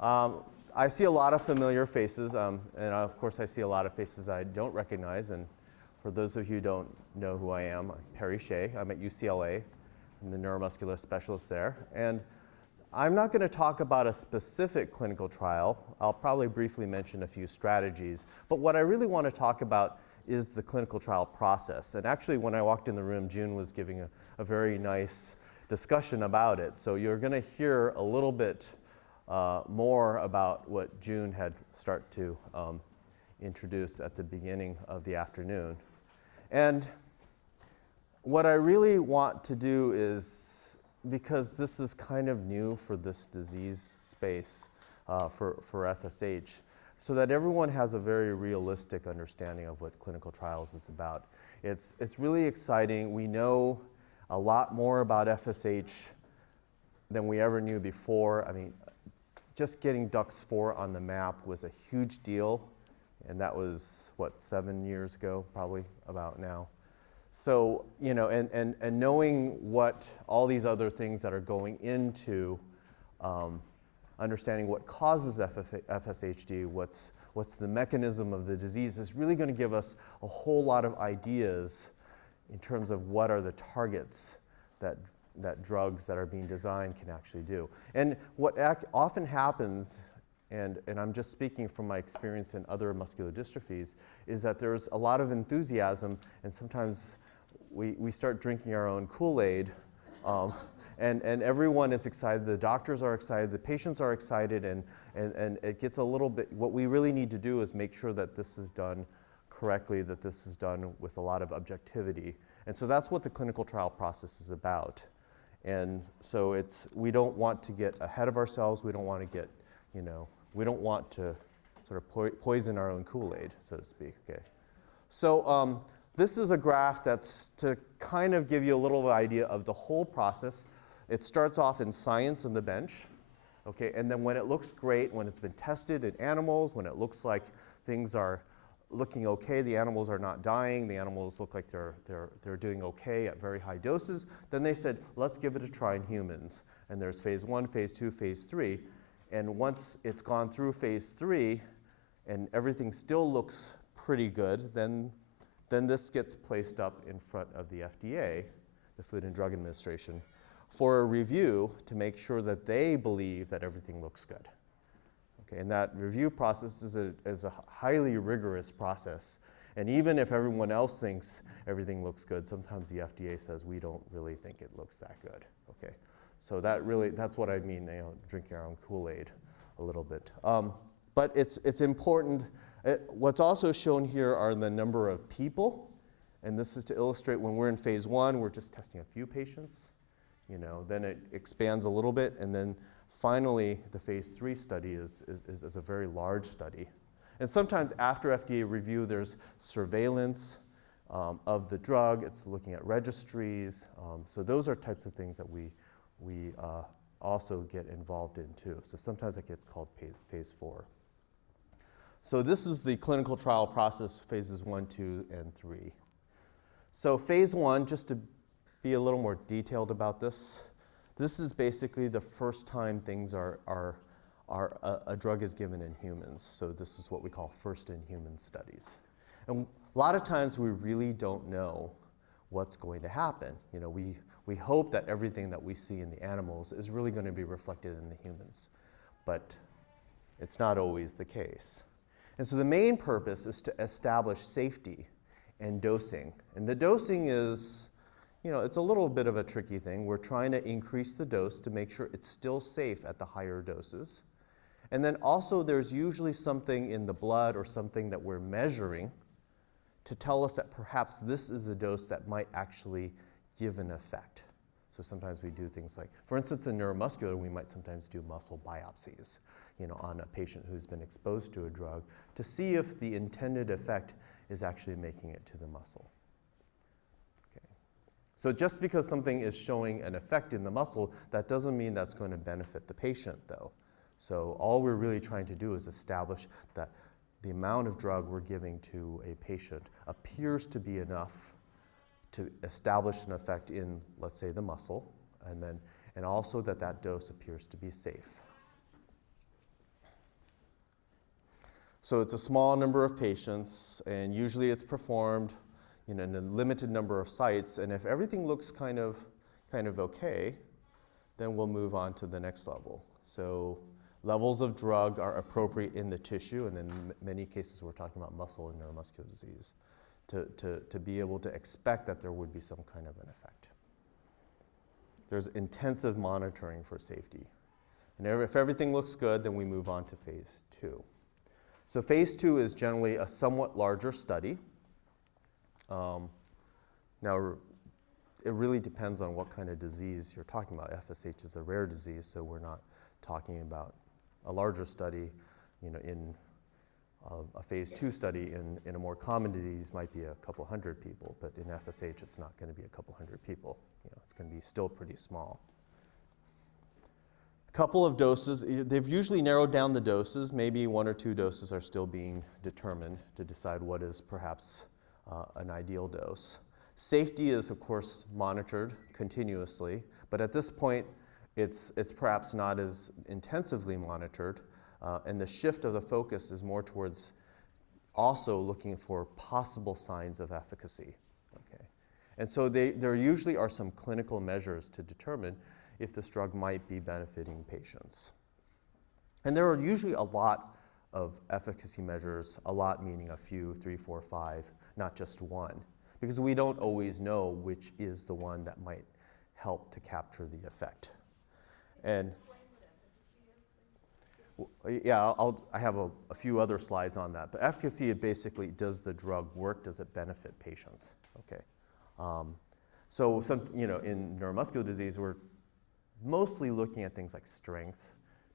I see a lot of familiar faces, and of course I see a lot of faces I don't recognize. And for those of you who don't know who I am, I'm Perry Shieh. I'm at UCLA. I'm the neuromuscular specialist there. And I'm not going to talk about a specific clinical trial. I'll probably briefly mention a few strategies. But what I really want to talk about is the clinical trial process. And actually, when I walked in the room, June was giving a very nice discussion about it. So you're going to hear a little bit more about what June had started to introduce at the beginning of the afternoon. And what I really want to do is, because this is kind of new for this disease space for FSH, so that everyone has a very realistic understanding of what clinical trials is about. It's really exciting. We know a lot more about FSH than we ever knew before. I mean, just getting DUX4 on the map was a huge deal, and that was, what, 7 years ago, probably about now. So, you know, and knowing what all these other things that are going into understanding what causes FSHD, what's the mechanism of the disease, is really going to give us a whole lot of ideas in terms of what are the targets that drugs that are being designed can actually do. And what often happens, and I'm just speaking from my experience in other muscular dystrophies, is that there's a lot of enthusiasm, and sometimes we start drinking our own Kool-Aid, and everyone is excited. The doctors are excited, the patients are excited, and it gets a little bit, what we really need to do is make sure that this is done correctly, that this is done with a lot of objectivity. And so that's what the clinical trial process is about. And so we don't want to get ahead of ourselves. We don't want to get, you know, we don't want to sort of poison our own Kool-Aid, so to speak. Okay. So this is a graph that's to kind of give you a little idea of the whole process. It starts off in science on the bench, okay, and then when it looks great, when it's been tested in animals, when it looks like things are looking okay, the animals are not dying, the animals look like they're doing okay at very high doses, then they said, let's give it a try in humans. And there's phase 1, phase 2, phase 3. And once it's gone through phase 3 and everything still looks pretty good, then this gets placed up in front of the FDA, the Food and Drug Administration, for a review to make sure that they believe that everything looks good. Okay, and that review process is a highly rigorous process. And even if everyone else thinks everything looks good, sometimes the FDA says we don't really think it looks that good. Okay, so that's what I mean, you know, drinking our own Kool-Aid a little bit. But it's important. What's also shown here are the number of people, and this is to illustrate when we're in phase 1, we're just testing a few patients. You know, then it expands a little bit, and then finally the phase 3 study is a very large study. And sometimes after FDA review, there's surveillance of the drug. It's looking at registries. So those are types of things that we also get involved in too. So sometimes it gets called phase 4. So this is the clinical trial process, phases 1, 2, and 3. So phase 1, just to be a little more detailed about this, this is basically the first time things a drug is given in humans. So this is what we call first in human studies. And a lot of times we really don't know what's going to happen. You know, we hope that everything that we see in the animals is really going to be reflected in the humans, but it's not always the case. And so the main purpose is to establish safety and dosing. And the dosing is, you know, it's a little bit of a tricky thing. We're trying to increase the dose to make sure it's still safe at the higher doses. And then also there's usually something in the blood or something that we're measuring to tell us that perhaps this is a dose that might actually give an effect. So sometimes we do things like, for instance, in neuromuscular, we might sometimes do muscle biopsies, you know, on a patient who's been exposed to a drug to see if the intended effect is actually making it to the muscle. Okay. So just because something is showing an effect in the muscle, that doesn't mean that's going to benefit the patient, though. So all we're really trying to do is establish that the amount of drug we're giving to a patient appears to be enough to establish an effect in, let's say, the muscle, and also that dose appears to be safe. So it's a small number of patients, and usually it's performed in a limited number of sites, and if everything looks kind of okay, then we'll move on to the next level. So levels of drug are appropriate in the tissue, and in many cases we're talking about muscle and neuromuscular disease, to be able to expect that there would be some kind of an effect. There's intensive monitoring for safety. And if everything looks good, then we move on to phase 2. So phase 2 is generally a somewhat larger study. Now, it really depends on what kind of disease you're talking about. FSH is a rare disease, so we're not talking about a larger study. In a phase 2 study in a more common disease might be a couple hundred people, but in FSH it's not going to be a couple hundred people. It's going to be still pretty small. A couple of doses, they've usually narrowed down the doses. Maybe 1 or 2 doses are still being determined to decide what is perhaps an ideal dose. Safety is, of course, monitored continuously, but at this point, it's perhaps not as intensively monitored, and the shift of the focus is more towards also looking for possible signs of efficacy. Okay. And so there usually are some clinical measures to determine if this drug might be benefiting patients. And there are usually a lot of efficacy measures, a lot meaning a few, 3, 4, 5, not just one, because we don't always know which is the one that might help to capture the effect. And yeah, I have a few other slides on that. But efficacy, basically, does the drug work? Does it benefit patients? Okay. So in neuromuscular disease, we're mostly looking at things like strength,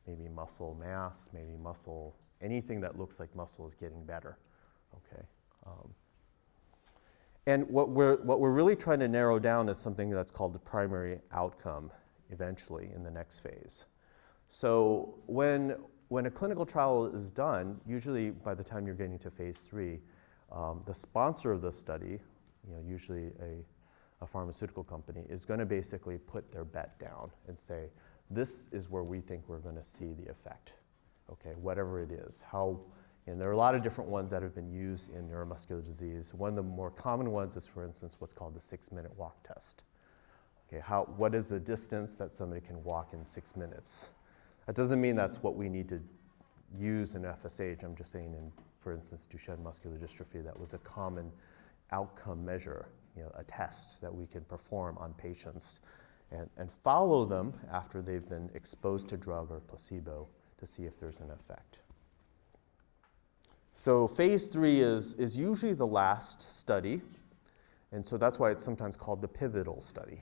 maybe muscle mass, maybe muscle, anything that looks like muscle is getting better. Okay. And what we're really trying to narrow down is something that's called the primary outcome eventually in the next phase. So when a clinical trial is done, usually by the time you're getting to phase 3, the sponsor of the study, usually a pharmaceutical company, is going to basically put their bet down and say, this is where we think we're going to see the effect, okay, whatever it is. And there are a lot of different ones that have been used in neuromuscular disease. One of the more common ones is, for instance, what's called the 6-minute walk test. Okay, what is the distance that somebody can walk in 6 minutes? That doesn't mean that's what we need to use in FSH. I'm just saying for instance, Duchenne muscular dystrophy, that was a common outcome measure, a test that we can perform on patients and follow them after they've been exposed to drug or placebo to see if there's an effect. So phase 3 is usually the last study, and so that's why it's sometimes called the pivotal study,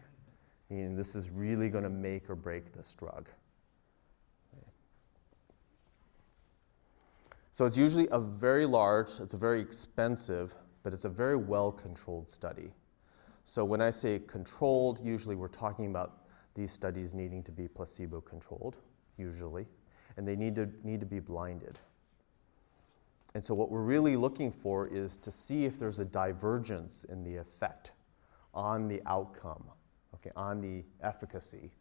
meaning this is really going to make or break this drug. So it's usually a very large, it's a very expensive, but it's a very well-controlled study. So when I say controlled, usually we're talking about these studies needing to be placebo-controlled, usually, and they need to be blinded. And so what we're really looking for is to see if there's a divergence in the effect on the outcome, okay, on the efficacy,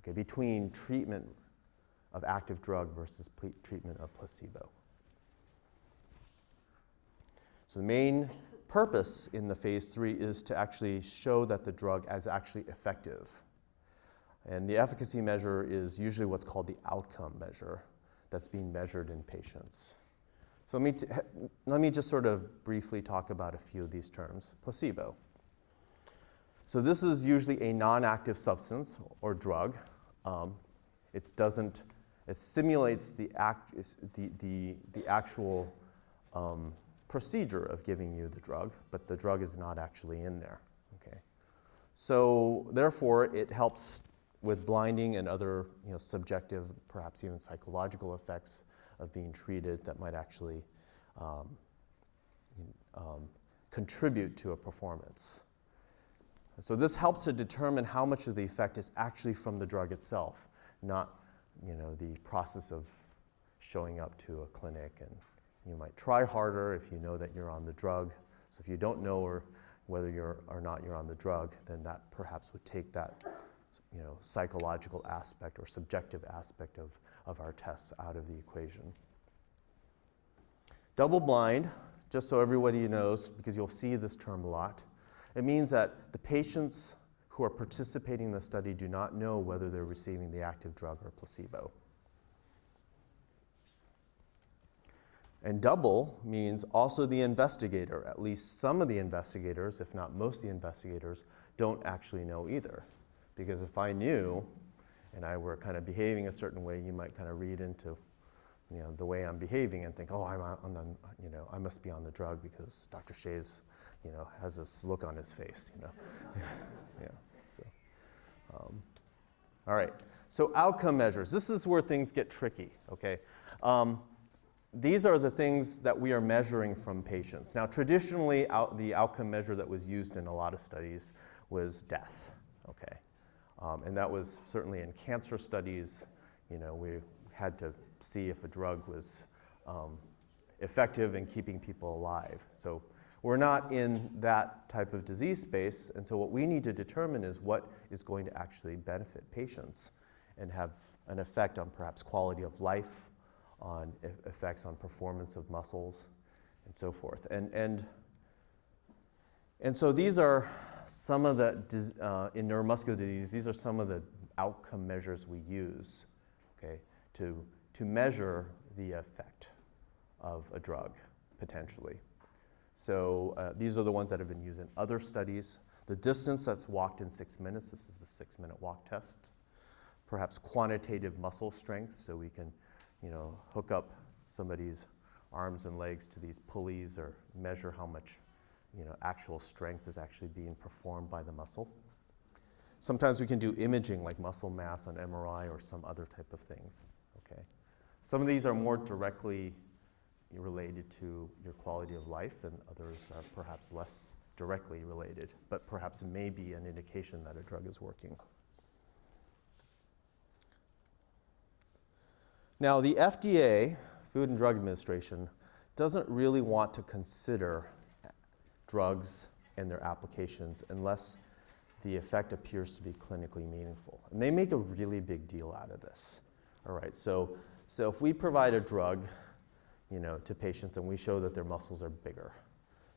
okay, between treatment of active drug versus treatment of placebo. So the main purpose in the phase 3 is to actually show that the drug is actually effective. And the efficacy measure is usually what's called the outcome measure that's being measured in patients. So let me just sort of briefly talk about a few of these terms. Placebo. So this is usually a non-active substance or drug. It simulates the actual procedure of giving you the drug, but the drug is not actually in there. Okay. So therefore, it helps with blinding and other subjective, perhaps even psychological effects of being treated that might actually contribute to a performance. So this helps to determine how much of the effect is actually from the drug itself, not the process of showing up to a clinic, and you might try harder if you know that you're on the drug. So if you don't know whether you're or not you're on the drug, then that perhaps would take that psychological aspect or subjective aspect of our tests out of the equation. Double blind, just so everybody knows, because you'll see this term a lot, it means that the patients who are participating in the study do not know whether they're receiving the active drug or placebo. And double means also the investigator, at least some of the investigators, if not most of the investigators, don't actually know either. Because if I knew and I were kind of behaving a certain way, you might kind of read into the way I'm behaving and think, oh, I'm on the, I must be on the drug because Dr. Shieh's, has this look on his face, yeah. So, all right. So outcome measures. This is where things get tricky. Okay. These are the things that we are measuring from patients. Now, traditionally, the outcome measure that was used in a lot of studies was death. Okay. And that was certainly in cancer studies. We had to see if a drug was effective in keeping people alive. So we're not in that type of disease space, and so what we need to determine is what is going to actually benefit patients and have an effect on perhaps quality of life, on effects on performance of muscles, and so forth. And so these are some of the, in neuromuscular disease, these are some of the outcome measures we use, okay, to measure the effect of a drug, potentially. So these are the ones that have been used in other studies. The distance that's walked in 6 minutes, this is the 6-minute walk test. Perhaps quantitative muscle strength, so we can, hook up somebody's arms and legs to these pulleys or measure how much, actual strength is actually being performed by the muscle. Sometimes we can do imaging like muscle mass on MRI or some other type of things, okay? Some of these are more directly related to your quality of life, and others are perhaps less directly related, but perhaps may be an indication that a drug is working. Now, the FDA, Food and Drug Administration, doesn't really want to consider drugs and their applications unless the effect appears to be clinically meaningful. And they make a really big deal out of this. All right, so if we provide a drug, to patients and we show that their muscles are bigger.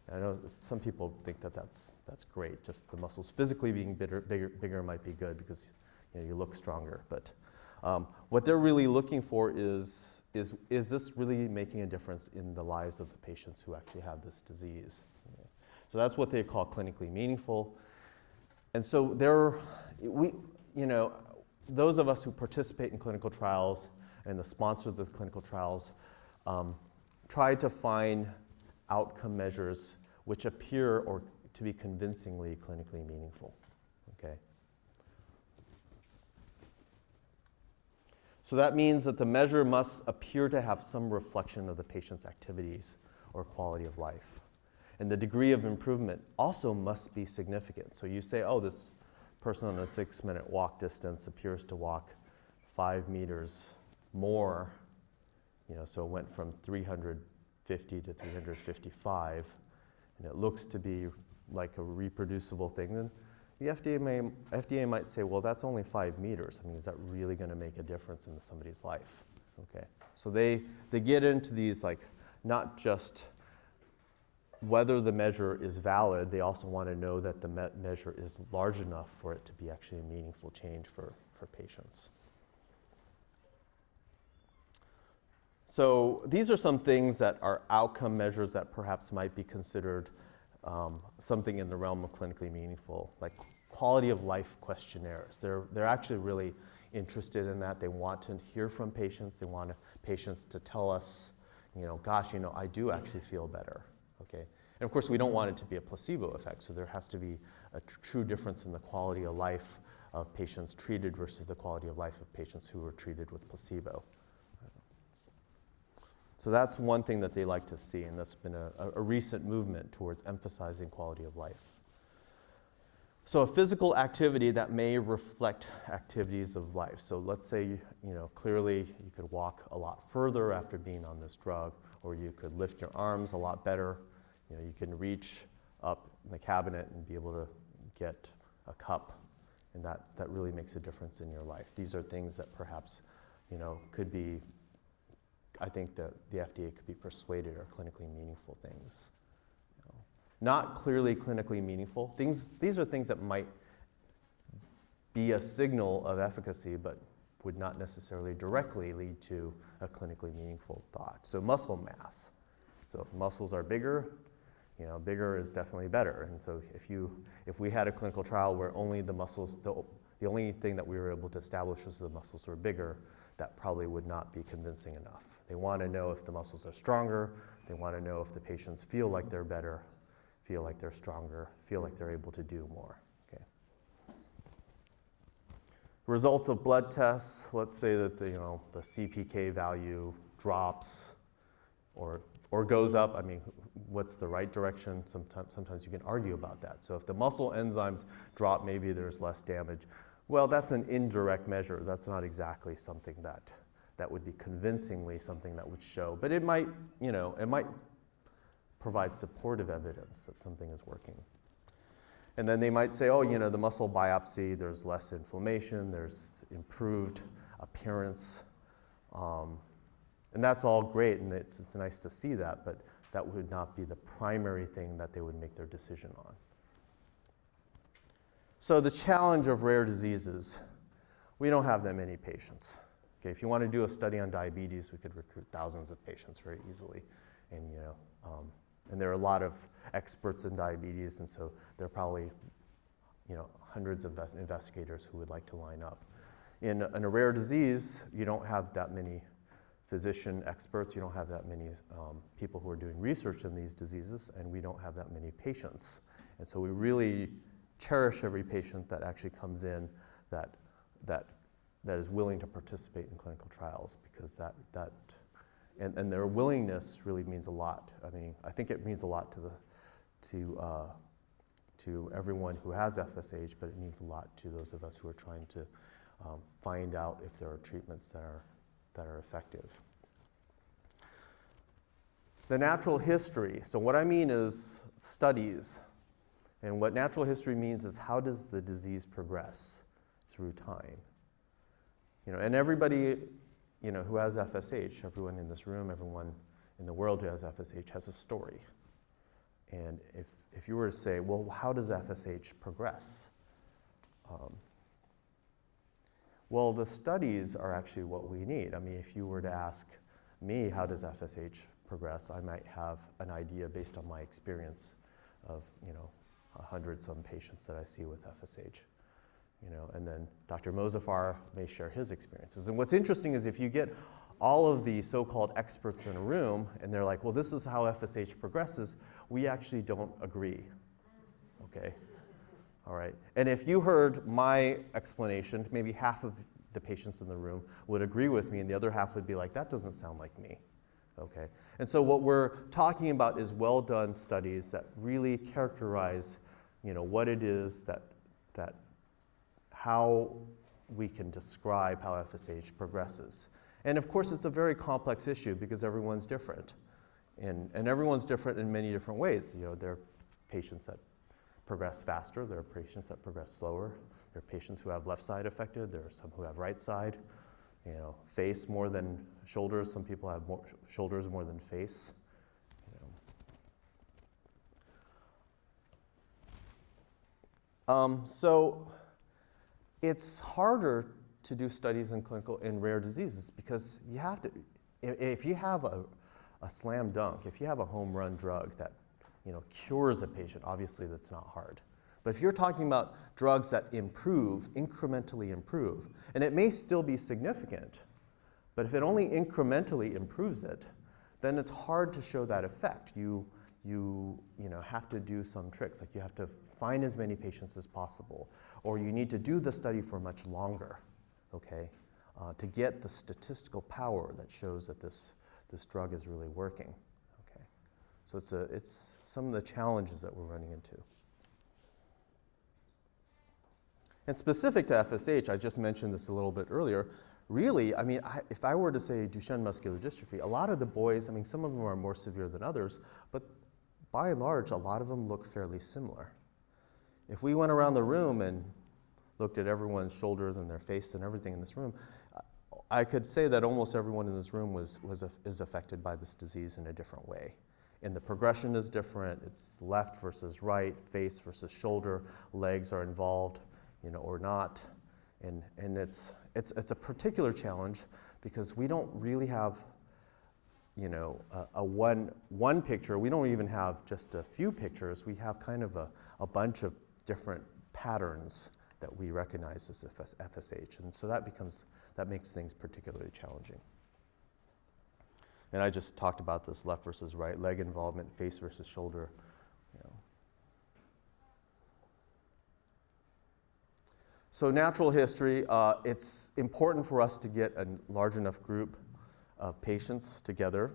And I know some people think that that's great, just the muscles physically being bigger might be good because you look stronger. But what they're really looking for is this really making a difference in the lives of the patients who actually have this disease? So that's what they call clinically meaningful. And so those of us who participate in clinical trials and the sponsors of the clinical trials try to find outcome measures which appear or to be convincingly clinically meaningful. Okay. So that means that the measure must appear to have some reflection of the patient's activities or quality of life. And the degree of improvement also must be significant. So you say, oh, this person on a 6-minute walk distance appears to walk 5 meters more, so it went from 350 to 355, and it looks to be like a reproducible thing, then the FDA might say, well, that's only 5 meters. I mean, is that really going to make a difference in somebody's life? Okay, so they get into these, like, not just whether the measure is valid, they also want to know that the measure is large enough for it to be actually a meaningful change for patients. So these are some things that are outcome measures that perhaps might be considered something in the realm of clinically meaningful, like quality of life questionnaires. They're actually really interested in that. They want to hear from patients. They want patients to tell us, gosh, I do actually feel better. Okay, and of course we don't want it to be a placebo effect, so there has to be a true difference in the quality of life of patients treated versus the quality of life of patients who were treated with placebo. So that's one thing that they like to see, and that's been a recent movement towards emphasizing quality of life. So a physical activity that may reflect activities of life. So let's say, clearly you could walk a lot further after being on this drug, or you could lift your arms a lot better. You can reach up in the cabinet and be able to get a cup, and that really makes a difference in your life. These are things that perhaps, could be I think that the FDA could be persuaded are clinically meaningful things. You know, not clearly clinically meaningful. These are things that might be a signal of efficacy, but would not necessarily directly lead to a clinically meaningful thought. So muscle mass. So if muscles are bigger, you know, bigger is definitely better. And so if we had a clinical trial where only the muscles, the only thing that we were able to establish was the muscles were bigger, that probably would not be convincing enough. They want to know if the muscles are stronger. They want to know if the patients feel like they're better, feel like they're stronger, feel like they're able to do more. Okay. Results of blood tests. Let's say that the CPK value drops or goes up. I mean, what's the right direction? Sometimes you can argue about that. So if the muscle enzymes drop, maybe there's less damage. Well, that's an indirect measure. That's not exactly something that would be convincingly something that would show. But it might, it might provide supportive evidence that something is working. And then they might say, oh, the muscle biopsy, there's less inflammation, there's improved appearance. And that's all great, and it's nice to see that, but that would not be the primary thing that they would make their decision on. So the challenge of rare diseases, we don't have that many patients. Okay, if you want to do a study on diabetes, we could recruit thousands of patients very easily. And there are a lot of experts in diabetes, and so there are probably hundreds of investigators who would like to line up. In a rare disease, you don't have that many physician experts, you don't have that many people who are doing research in these diseases, and we don't have that many patients. And so we really cherish every patient that actually comes in that is willing to participate in clinical trials, because and their willingness really means a lot. I mean, I think it means a lot to everyone who has FSH, but it means a lot to those of us who are trying to find out if there are treatments that are effective. The natural history. So what I mean is studies. And what natural history means is how does the disease progress through time? And everybody who has FSH, everyone in this room, everyone in the world who has FSH has a story. And if you were to say, well, how does FSH progress? Well, the studies are actually what we need. I mean, if you were to ask me, how does FSH progress, I might have an idea based on my experience of, 100-some patients that I see with FSH. And then Dr. Mozaffar may share his experiences. And what's interesting is if you get all of the so-called experts in a room and they're like, well, this is how FSH progresses, we actually don't agree, okay? All right, and if you heard my explanation, maybe half of the patients in the room would agree with me and the other half would be like, that doesn't sound like me, okay? And so what we're talking about is well-done studies that really characterize, what it is that how we can describe how FSH progresses. And of course, it's a very complex issue because everyone's different. And everyone's different in many different ways. There are patients that progress faster, there are patients that progress slower, there are patients who have left side affected, there are some who have right side, face more than shoulders, some people have more shoulders more than face. So it's harder to do studies in rare diseases because you have to, if you have a slam dunk, if you have a home run drug that cures a patient, obviously that's not hard. But if you're talking about drugs that improve, incrementally improve, and it may still be significant, but if it only incrementally improves it, then it's hard to show that effect. You have to do some tricks, like you have to find as many patients as possible, or you need to do the study for much longer, okay, to get the statistical power that shows that this drug is really working, okay. So it's some of the challenges that we're running into. And specific to FSH, I just mentioned this a little bit earlier, really, I mean, if I were to say Duchenne muscular dystrophy, a lot of the boys, I mean, some of them are more severe than others, but by and large, a lot of them look fairly similar. If we went around the room and looked at everyone's shoulders and their face and everything in this room, I could say that almost everyone in this room is affected by this disease in a different way. And the progression is different. It's left versus right, face versus shoulder, legs are involved, or not. And it's a particular challenge because we don't really have, a one picture. We don't even have just a few pictures. We have kind of a bunch of different patterns that we recognize as FSH. And so that makes things particularly challenging. And I just talked about this left versus right, leg involvement, face versus shoulder. So natural history, it's important for us to get a large enough group of patients together,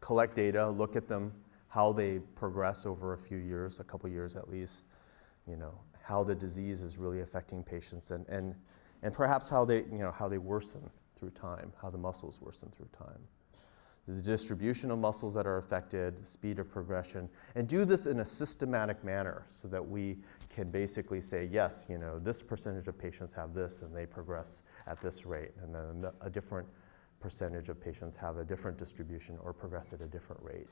collect data, look at them, how they progress over a few years, a couple years at least, how the disease is really affecting patients, and perhaps how they worsen through time, how the muscles worsen through time. The distribution of muscles that are affected, the speed of progression, and do this in a systematic manner so that we can basically say, yes, this percentage of patients have this and they progress at this rate, and then a different percentage of patients have a different distribution or progress at a different rate.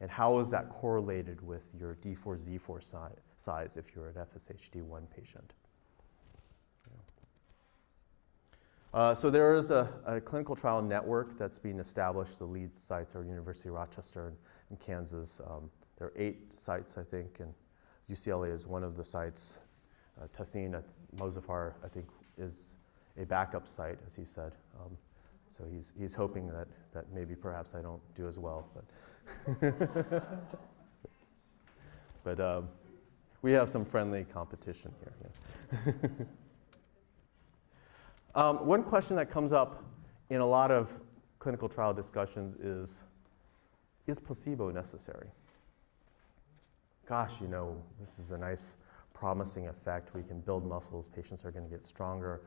And how is that correlated with your D4Z4 size if you're an FSHD1 patient? So there is a clinical trial network that's being established. The lead sites are University of Rochester and Kansas. There are 8 sites, I think, and UCLA is one of the sites. Tassin Mozaffar, I think, is a backup site, as he said. So he's hoping that maybe perhaps I don't do as well. But we have some friendly competition here. Yeah. One question that comes up in a lot of clinical trial discussions is placebo necessary? Gosh, this is a nice, promising effect. We can build muscles. Patients are going to get stronger.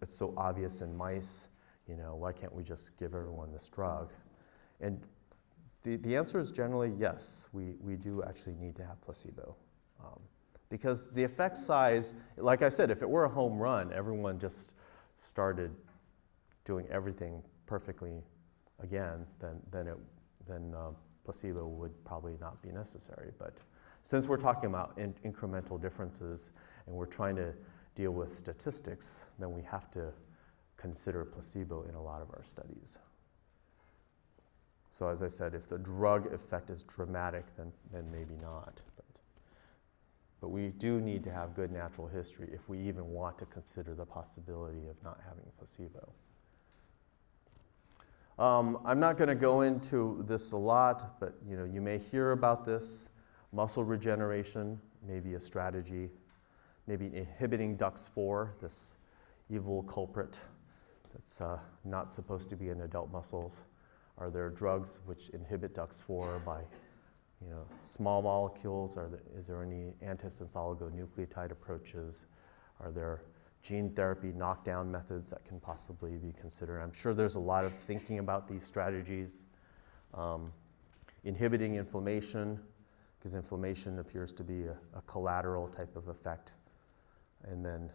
It's so obvious in mice. Why can't we just give everyone this drug? And the answer is generally yes. We do actually need to have placebo. Because the effect size, like I said, if it were a home run, everyone just started doing everything perfectly again, then placebo would probably not be necessary. But since we're talking about incremental differences and we're trying to deal with statistics, then we have to consider placebo in a lot of our studies. So as I said, if the drug effect is dramatic, then maybe not. But we do need to have good natural history if we even want to consider the possibility of not having placebo. I'm not going to go into this a lot, but you may hear about this. Muscle regeneration may be a strategy. Maybe inhibiting DUX4, this evil culprit that's not supposed to be in adult muscles. Are there drugs which inhibit DUX4 by small molecules? Is there any antisense oligonucleotide approaches? Are there gene therapy knockdown methods that can possibly be considered? I'm sure there's a lot of thinking about these strategies. Inhibiting inflammation, because inflammation appears to be a collateral type of effect. And then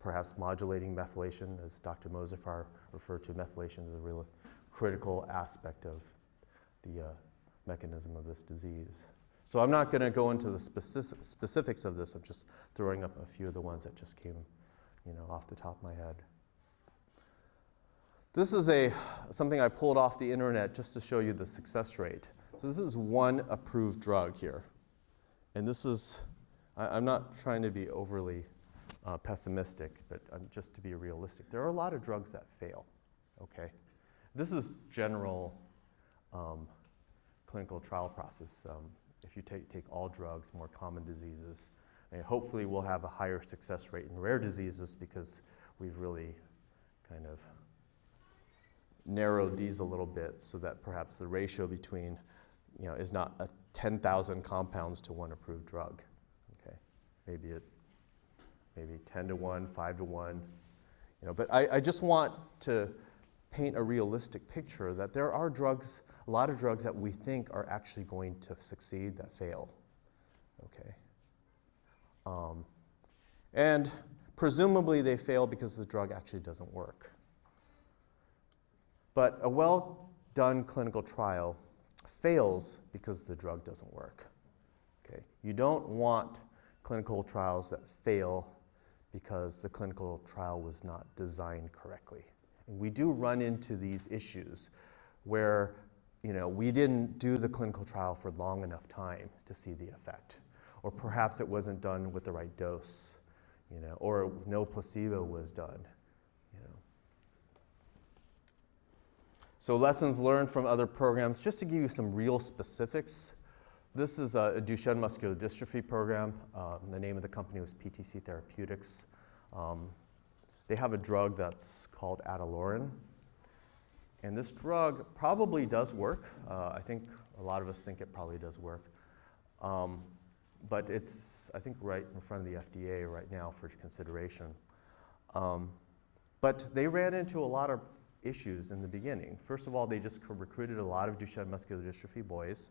perhaps modulating methylation, as Dr. Mozaffar referred to, methylation is a really critical aspect of the mechanism of this disease. So I'm not going to go into the specifics of this. I'm just throwing up a few of the ones that just came, off the top of my head. This is something I pulled off the internet just to show you the success rate. So this is one approved drug here, and this is. I'm not trying to be overly pessimistic, but just to be realistic. There are a lot of drugs that fail. Okay, this is general. Clinical trial process. If you take all drugs, more common diseases, and hopefully we'll have a higher success rate in rare diseases because we've really kind of narrowed these a little bit so that perhaps the ratio between, is not 10,000 compounds to one approved drug. Okay, maybe 10 to 1, 5 to 1. But I just want to paint a realistic picture that there are drugs. A lot of drugs that we think are actually going to succeed that fail, okay? And presumably they fail because the drug actually doesn't work. But a well-done clinical trial fails because the drug doesn't work. Okay? You don't want clinical trials that fail because the clinical trial was not designed correctly. And we do run into these issues where we didn't do the clinical trial for long enough time to see the effect. Or perhaps it wasn't done with the right dose, or no placebo was done. So lessons learned from other programs, just to give you some real specifics. This is a Duchenne muscular dystrophy program. The name of the company was PTC Therapeutics. They have a drug that's called adalurin. And this drug probably does work. I think a lot of us think it probably does work. But it's, I think, right in front of the FDA right now for consideration. But they ran into a lot of issues in the beginning. First of all, they just recruited a lot of Duchenne muscular dystrophy boys,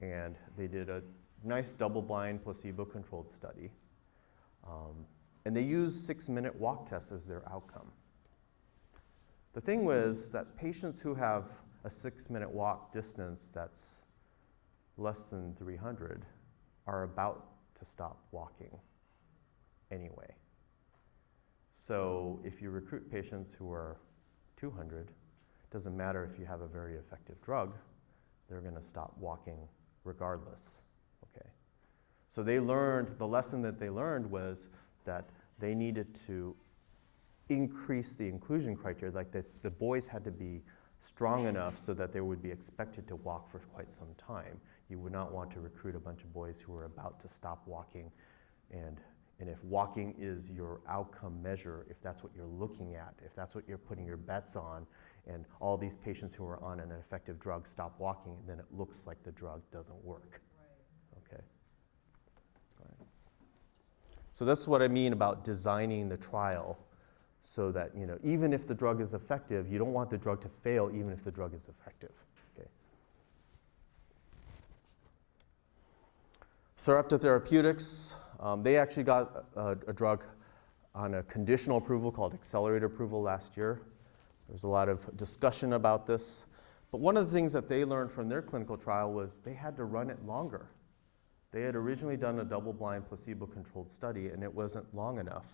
and they did a nice double-blind placebo-controlled study. And they used 6-minute walk tests as their outcome. The thing was that patients who have a 6-minute walk distance that's less than 300 are about to stop walking anyway. So if you recruit patients who are 200, it doesn't matter if you have a very effective drug, they're going to stop walking regardless. Okay. So they learned, the lesson that they learned was that they needed to increase the inclusion criteria, like the boys had to be strong enough so that they would be expected to walk for quite some time. You would not want to recruit a bunch of boys who are about to stop walking, and if walking is your outcome measure, if that's what you're looking at, if that's what you're putting your bets on, and all these patients who are on an effective drug stop walking, then it looks like the drug doesn't work. Right. Okay. All right. So that's what I mean about designing the trial, so that even if the drug is effective, you don't want the drug to fail even if the drug is effective. Okay. Sarepta Therapeutics, they actually got a drug on a conditional approval called accelerated approval last year. There's a lot of discussion about this. But one of the things that they learned from their clinical trial was they had to run it longer. They had originally done a double-blind placebo-controlled study, and it wasn't long enough.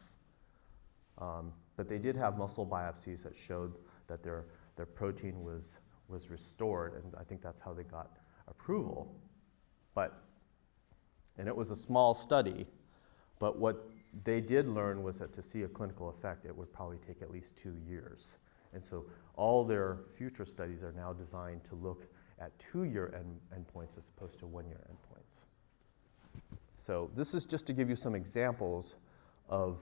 But they did have muscle biopsies that showed that their protein was restored, and I think that's how they got approval. And it was a small study, but what they did learn was that to see a clinical effect, it would probably take at least 2 years. And so all their future studies are now designed to look at 2-year endpoints as opposed to 1-year endpoints. So this is just to give you some examples of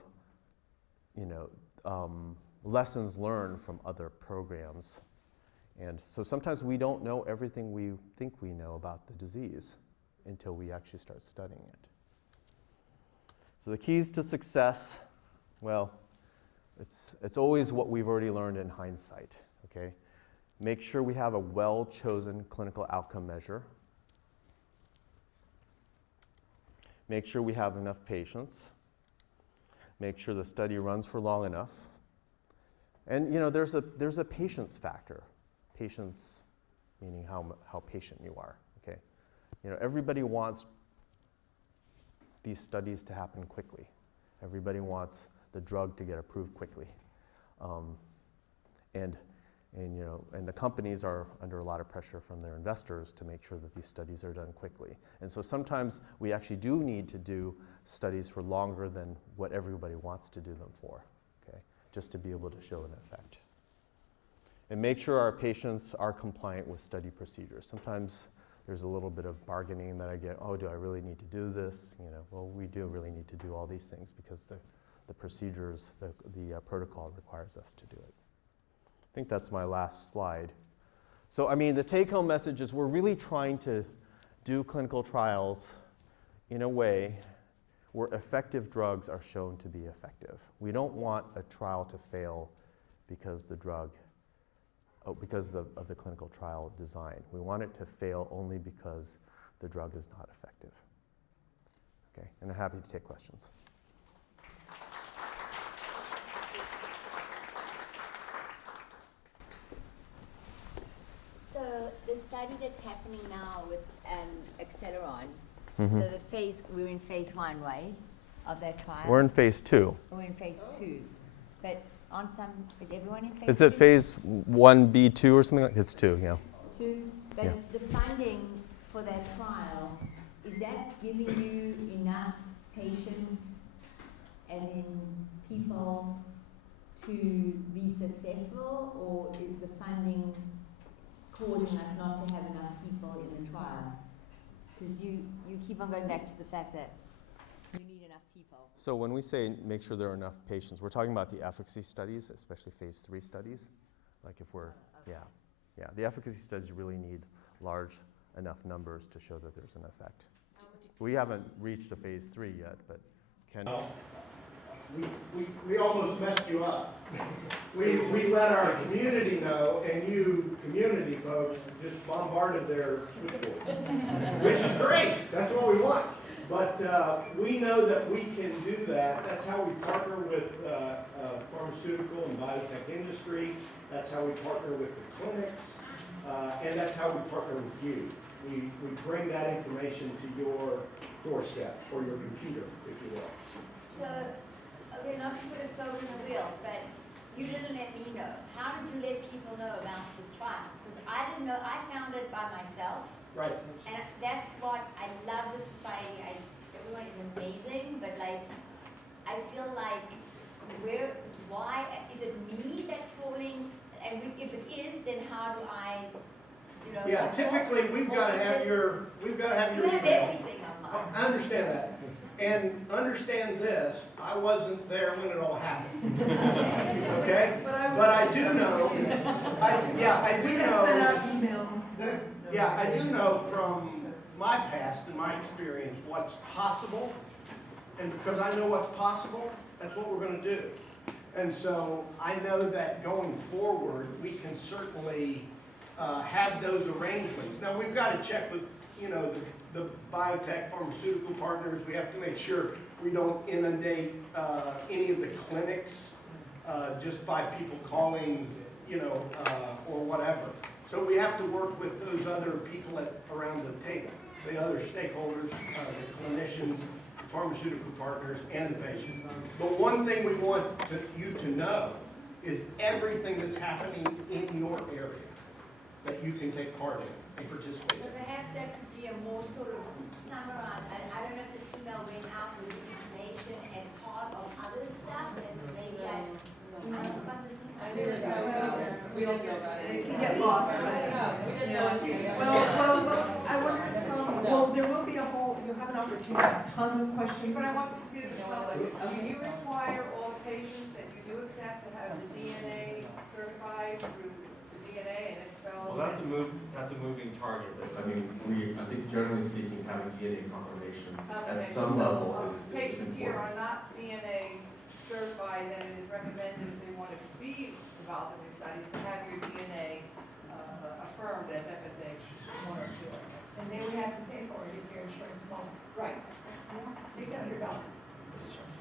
lessons learned from other programs. And so sometimes we don't know everything we think we know about the disease until we actually start studying it. So the keys to success, well, it's always what we've already learned in hindsight, okay? Make sure we have a well-chosen clinical outcome measure. Make sure we have enough patients. Make sure the study runs for long enough. And there's a patience factor. Patience meaning how patient you are, okay? Everybody wants these studies to happen quickly. Everybody wants the drug to get approved quickly. And the companies are under a lot of pressure from their investors to make sure that these studies are done quickly. And so sometimes we actually do need to do studies for longer than what everybody wants to do them for, okay? Just to be able to show an effect. And make sure our patients are compliant with study procedures. Sometimes there's a little bit of bargaining that I get, oh, do I really need to do this? Well, we do really need to do all these things because the procedures, the protocol requires us to do it. I think that's my last slide. So, the take-home message is we're really trying to do clinical trials in a way where effective drugs are shown to be effective. We don't want a trial to fail because because of the clinical trial design. We want it to fail only because the drug is not effective. Okay, and I'm happy to take questions. the study that's happening now with Acceleron, Mhm. so we're in phase 1, right, of that trial? We're in phase 2. We're in phase 2. But is everyone in phase 2? Is it phase 1b2 or something like that? It's 2, yeah. 2? But Yeah. the funding for that trial, is that giving you enough patients, as in people, to be successful, or is the funding causing us not to have enough people in the trial? Because you keep on going back to the fact that you need enough people. So when we say make sure there are enough patients, we're talking about the efficacy studies, especially phase 3 studies. Like if we're, yeah, the efficacy studies really need large enough numbers to show that there's an effect. We haven't reached a phase 3 yet, but can. We almost messed you up. We let our community know, and you community folks just bombarded their switchboard, which is great. That's what we want. But we know that we can do that. That's how we partner with pharmaceutical and biotech industry. That's how we partner with the clinics, and that's how we partner with you. We bring that information to your doorstep or your computer, if you will. So, okay, not to put a spoke in the wheel, but you didn't let me know. How did you let people know about this trial? Because I didn't know. I found it by myself. Right. And that's what I love the society. Everyone is amazing, but like, I feel like why is it me that's falling? And if it is, then how do I, Yeah, typically we've got to have your You email. have everything on mine. I understand that. And understand this, I wasn't there when it all happened. Okay? But I do know, I do know. Sent out email. Yeah, I do know from my past and my experience what's possible. And because I know what's possible, that's what we're going to do. And so I know that going forward, we can certainly have those arrangements. Now, we've got to check with, the biotech pharmaceutical partners. We have to make sure we don't inundate any of the clinics just by people calling, or whatever. So we have to work with those other people around the table, the other stakeholders, the clinicians, pharmaceutical partners, and the patients. But one thing we want you to know is everything that's happening in your area that you can take part in and participate So in. perhaps that could be a more sort of summarized, I don't know if this email went out with information as part of other stuff, and maybe you know about this email? We don't know about it. It can get lost. But, well, I wonder if, there will be you'll have an opportunity to ask tons of questions. But I want to be this public. Do you require all patients that you do accept to have the DNA certified through the DNA, and if so? Well, that's a moving target. I think generally speaking, having DNA confirmation at some level is Patients here important. are not DNA certified, then it is recommended if they want to be involved in these studies to have your DNA affirmed as FSH 1 or 2. And they would have to pay for it if your insurance won't. Right. $600.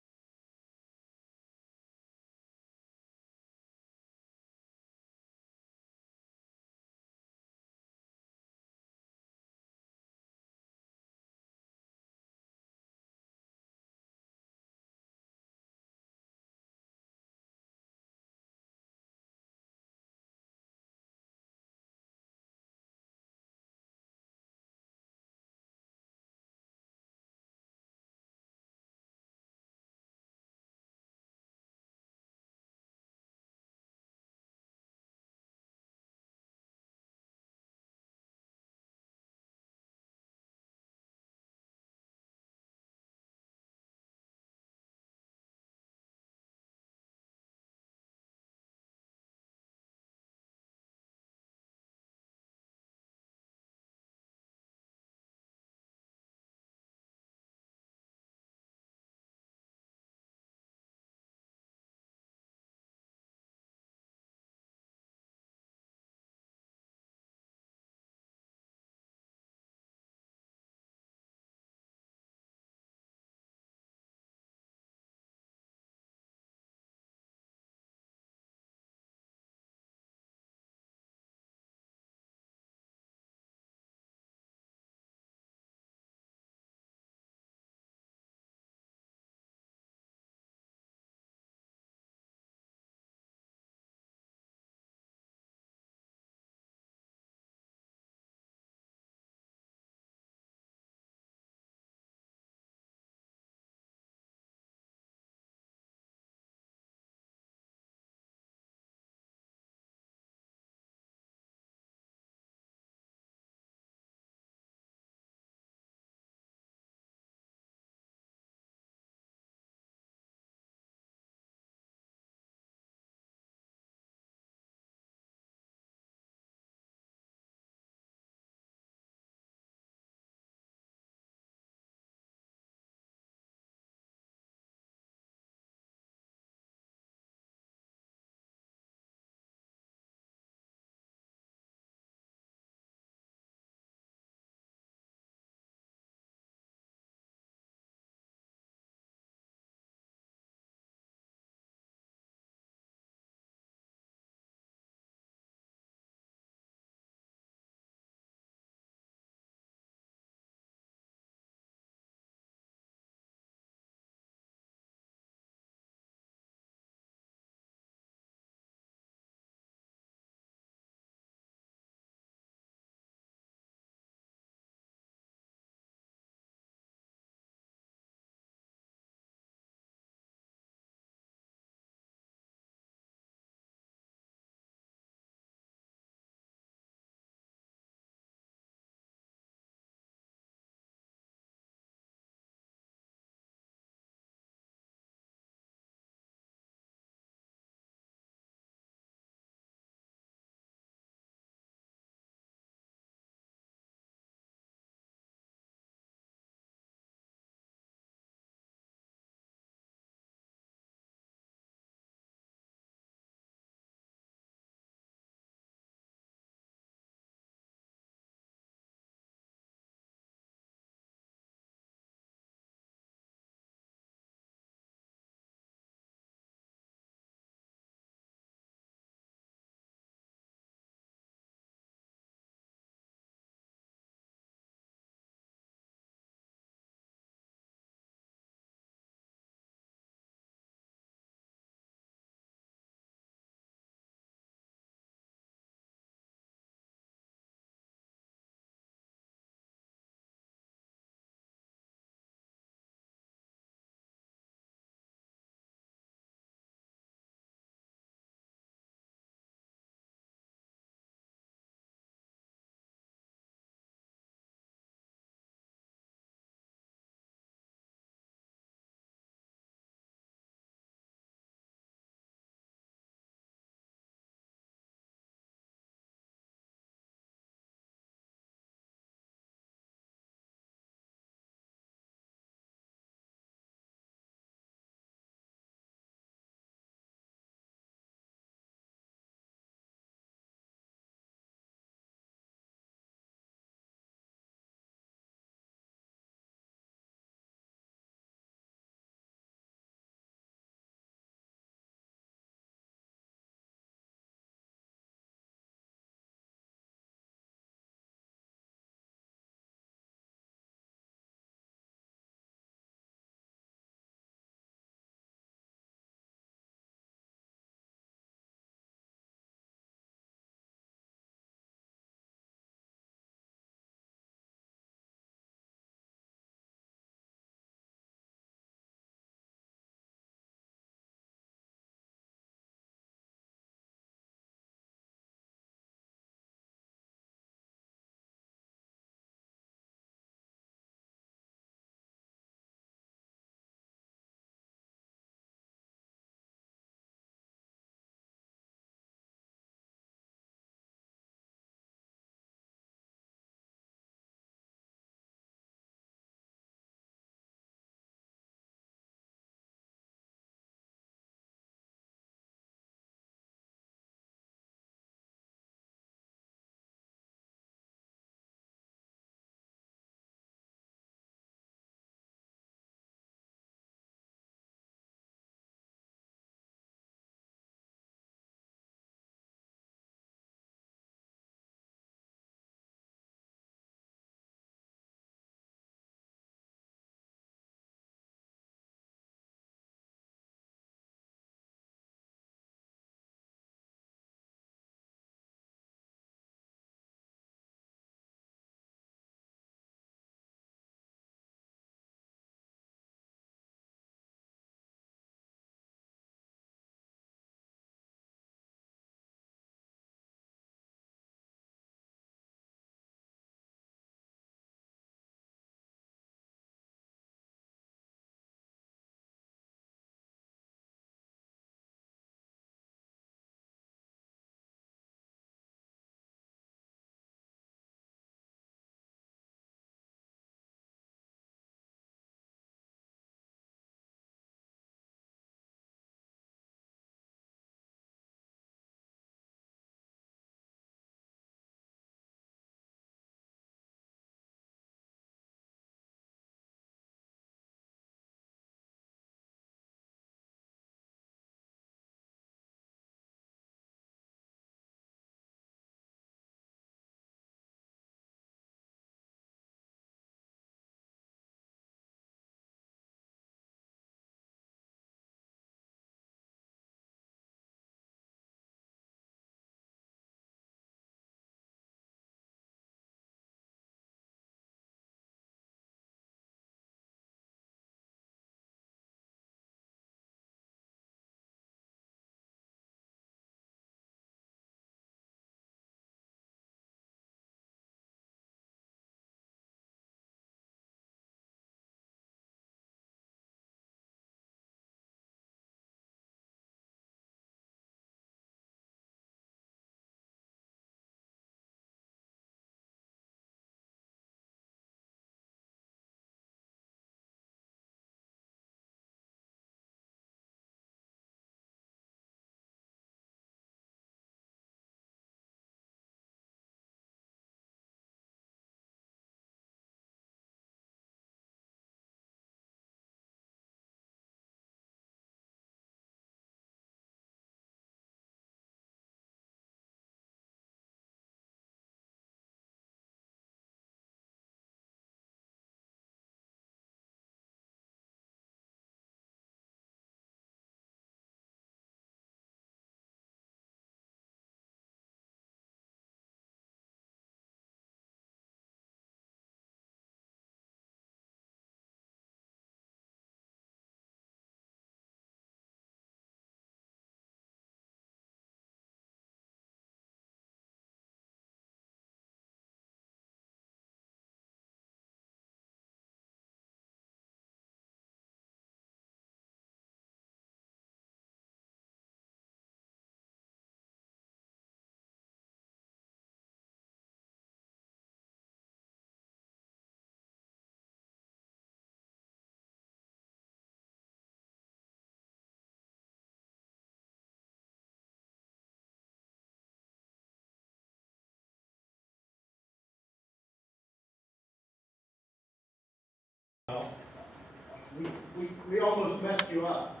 we almost messed you up.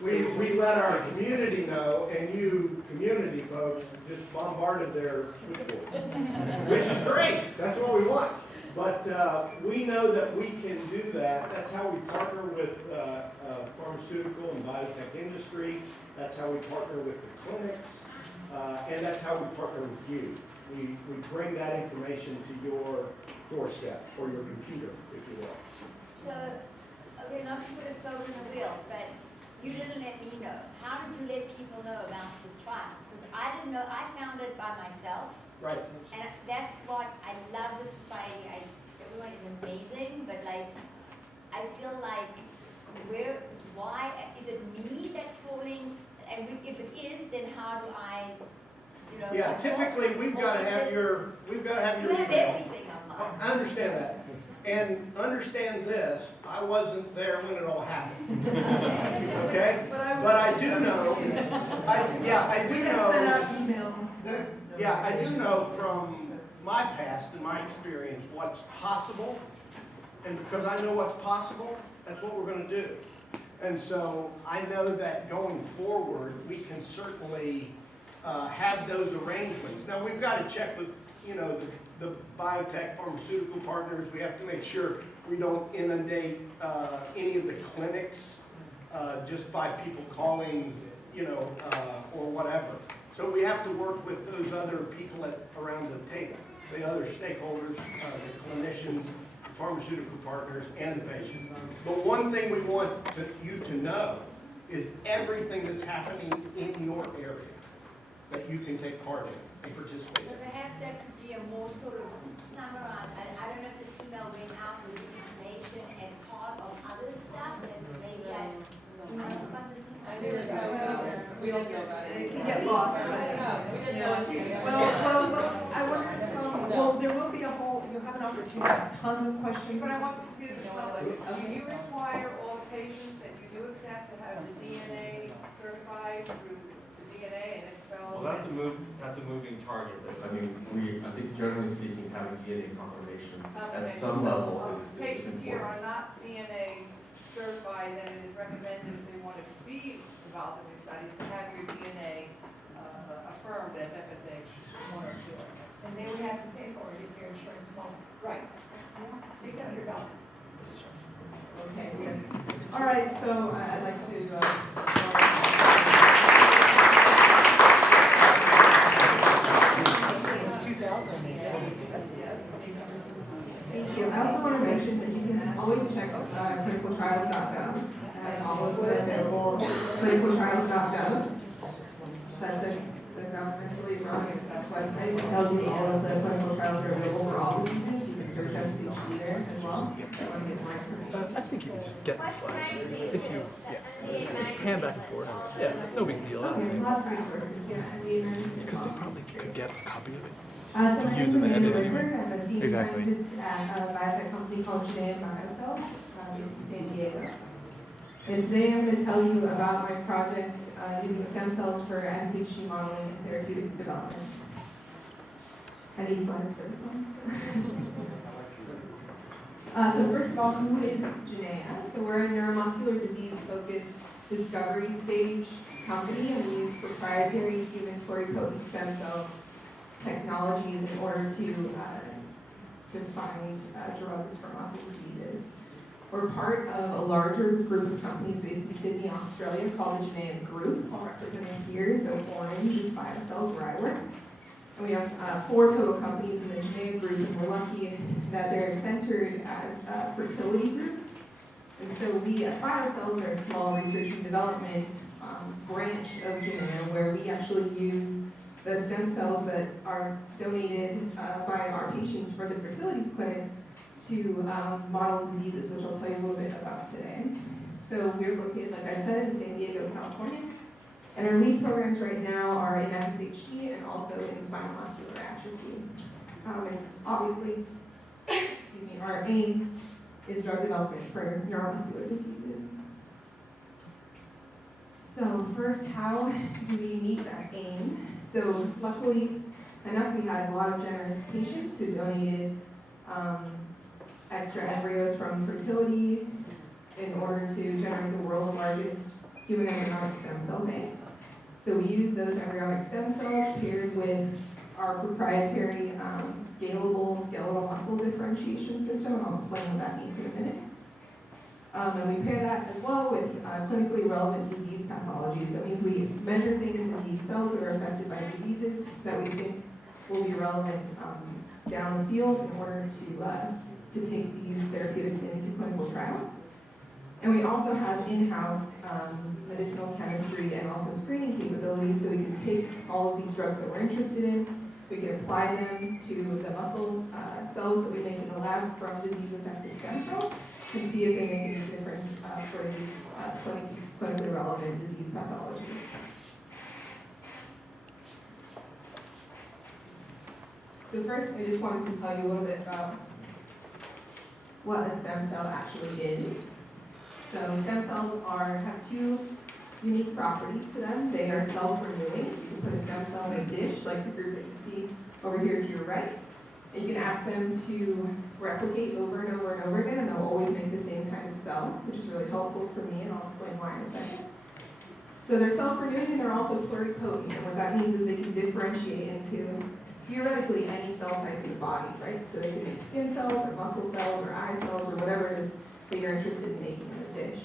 We let our community know, and you community folks just bombarded their switchboard, which is great. That's what we want. But we know that we can do that. That's how we partner with pharmaceutical and biotech industry. That's how we partner with the clinics, and that's how we partner with you. We bring that information to your doorstep or your computer, if you will. So, okay, not to put a spoke in the wheel, but you didn't let me know. How did you let people know about this trial? Because I didn't know, I found it by myself. Right. And that's what, I love the society. Everyone is amazing, but like, I feel like, why, is it me that's falling? And if it is, then how do I, Yeah, typically, we've got to have your You have email. everything online. I understand that. And understand this, I wasn't there when it all happened. Okay? But I do know, I do We have sent know, out email. I do know from my past and my experience what's possible. And because I know what's possible, that's what we're going to do. And so I know that going forward, we can certainly have those arrangements. Now, we've got to check with, the biotech pharmaceutical partners. We have to make sure we don't inundate any of the clinics just by people calling, or whatever. So we have to work with those other people around the table, the other stakeholders, the clinicians, pharmaceutical partners, and the patients. But one thing we want you to know is everything that's happening in your area that you can take part in and participate So in. perhaps that could be a more sort of summarized, I don't know if the email went out with information as part of other stuff, and maybe I don't know about this. We don't know about it. It can get lost. We didn't know anything. Well, I wonder if, there will be a whole, you'll have an opportunity, tons of questions. But I want to get this public. Do you require all patients that you do accept to have the DNA certified through the DNA, and if so? Well, that's a moving target. I mean, I think generally speaking, having DNA confirmation at some level is Patients here important. are not DNA certified, then it is recommended if they want to be involved in these studies to have your DNA affirmed as FSH1 or 2. And they would have to pay for it if your insurance won't. Right. $600. Okay, yes. All right, so I'd like to, it's 2000. Thank you. I also want to mention that you can always check clinicaltrials.gov. It has all of what is available. Clinicaltrials.gov. That's the governmentally run website. It tells you all of the clinical trials are available for all diseases. You can search FSHD there as well. If you want to get more information. I think you can just get the slides. If you, just pan back and forth. Yeah, it's no big deal. I don't Okay, think. lots of resources, yeah. And we Because they probably could get a copy of it. So my name use is in the Amanda edit anyway. Whitmer. I'm a senior Exactly. scientist at a biotech company called Genea Biocells, based in San Diego. And today I'm going to tell you about my project using stem cells for FSHD modeling and therapeutics development. I need slides for this one. So first of all, who is Genea? So we're a neuromuscular disease-focused discovery stage company, and we use proprietary human pluripotent stem cell technologies in order to find drugs for muscle diseases. We're part of a larger group of companies based in Sydney, Australia, called the Genea Group, all represented here. So orange is BioCells, where I work. And we have 4 total companies in the Genea Group, and we're lucky that they're centered as a fertility group. And so we at BioCells are a small research and development branch of Genea, where we actually use the stem cells that are donated by our patients for the fertility clinics to model diseases, which I'll tell you a little bit about today. So we're located, like I said, in San Diego, California. And our lead programs right now are in FSHD and also in spinal muscular atrophy. And obviously, our aim is drug development for neuromuscular diseases. So first, how do we meet that aim? So luckily enough, we had a lot of generous patients who donated extra embryos from fertility in order to generate the world's largest human embryonic stem cell bank. So we use those embryonic stem cells paired with our proprietary scalable skeletal muscle differentiation system, and I'll explain what that means in a minute. And we pair that as well with clinically relevant disease pathology. So it means we measure things in these cells that are affected by diseases that we think will be relevant down the field in order to take these therapeutics into clinical trials. And we also have in-house medicinal chemistry and also screening capabilities, so we can take all of these drugs that we're interested in, we can apply them to the muscle cells that we make in the lab from disease-affected stem cells, and see if they make any difference for these clinically relevant disease pathologies. So first, I just wanted to tell you a little bit about what a stem cell actually is. So stem cells have two unique properties to them. They are self-renewing, so you can put a stem cell in a dish, like the group that you see over here to your right. And you can ask them to replicate over and over and over again, and they'll always make the same kind of cell, which is really helpful for me, and I'll explain why in a second. So they're self-renewing, and they're also pluripotent, and what that means is they can differentiate into theoretically any cell type in the body, right? So they can make skin cells, or muscle cells, or eye cells, or whatever it is that you're interested in making in a dish.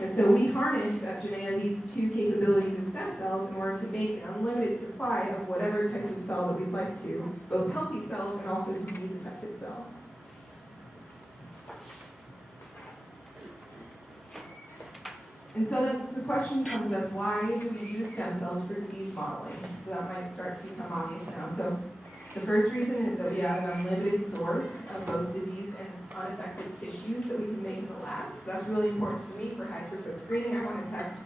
And so we harness at Genea these two capabilities of stem cells in order to make an unlimited supply of whatever type of cell that we'd like to, both healthy cells and also disease-affected cells. And so the question comes up, why do we use stem cells for disease modeling? So that might start to become obvious now. So the first reason is that we have an unlimited source of both disease and unaffected tissues that we can make in the lab. So that's really important for me for high throughput screening. I want to test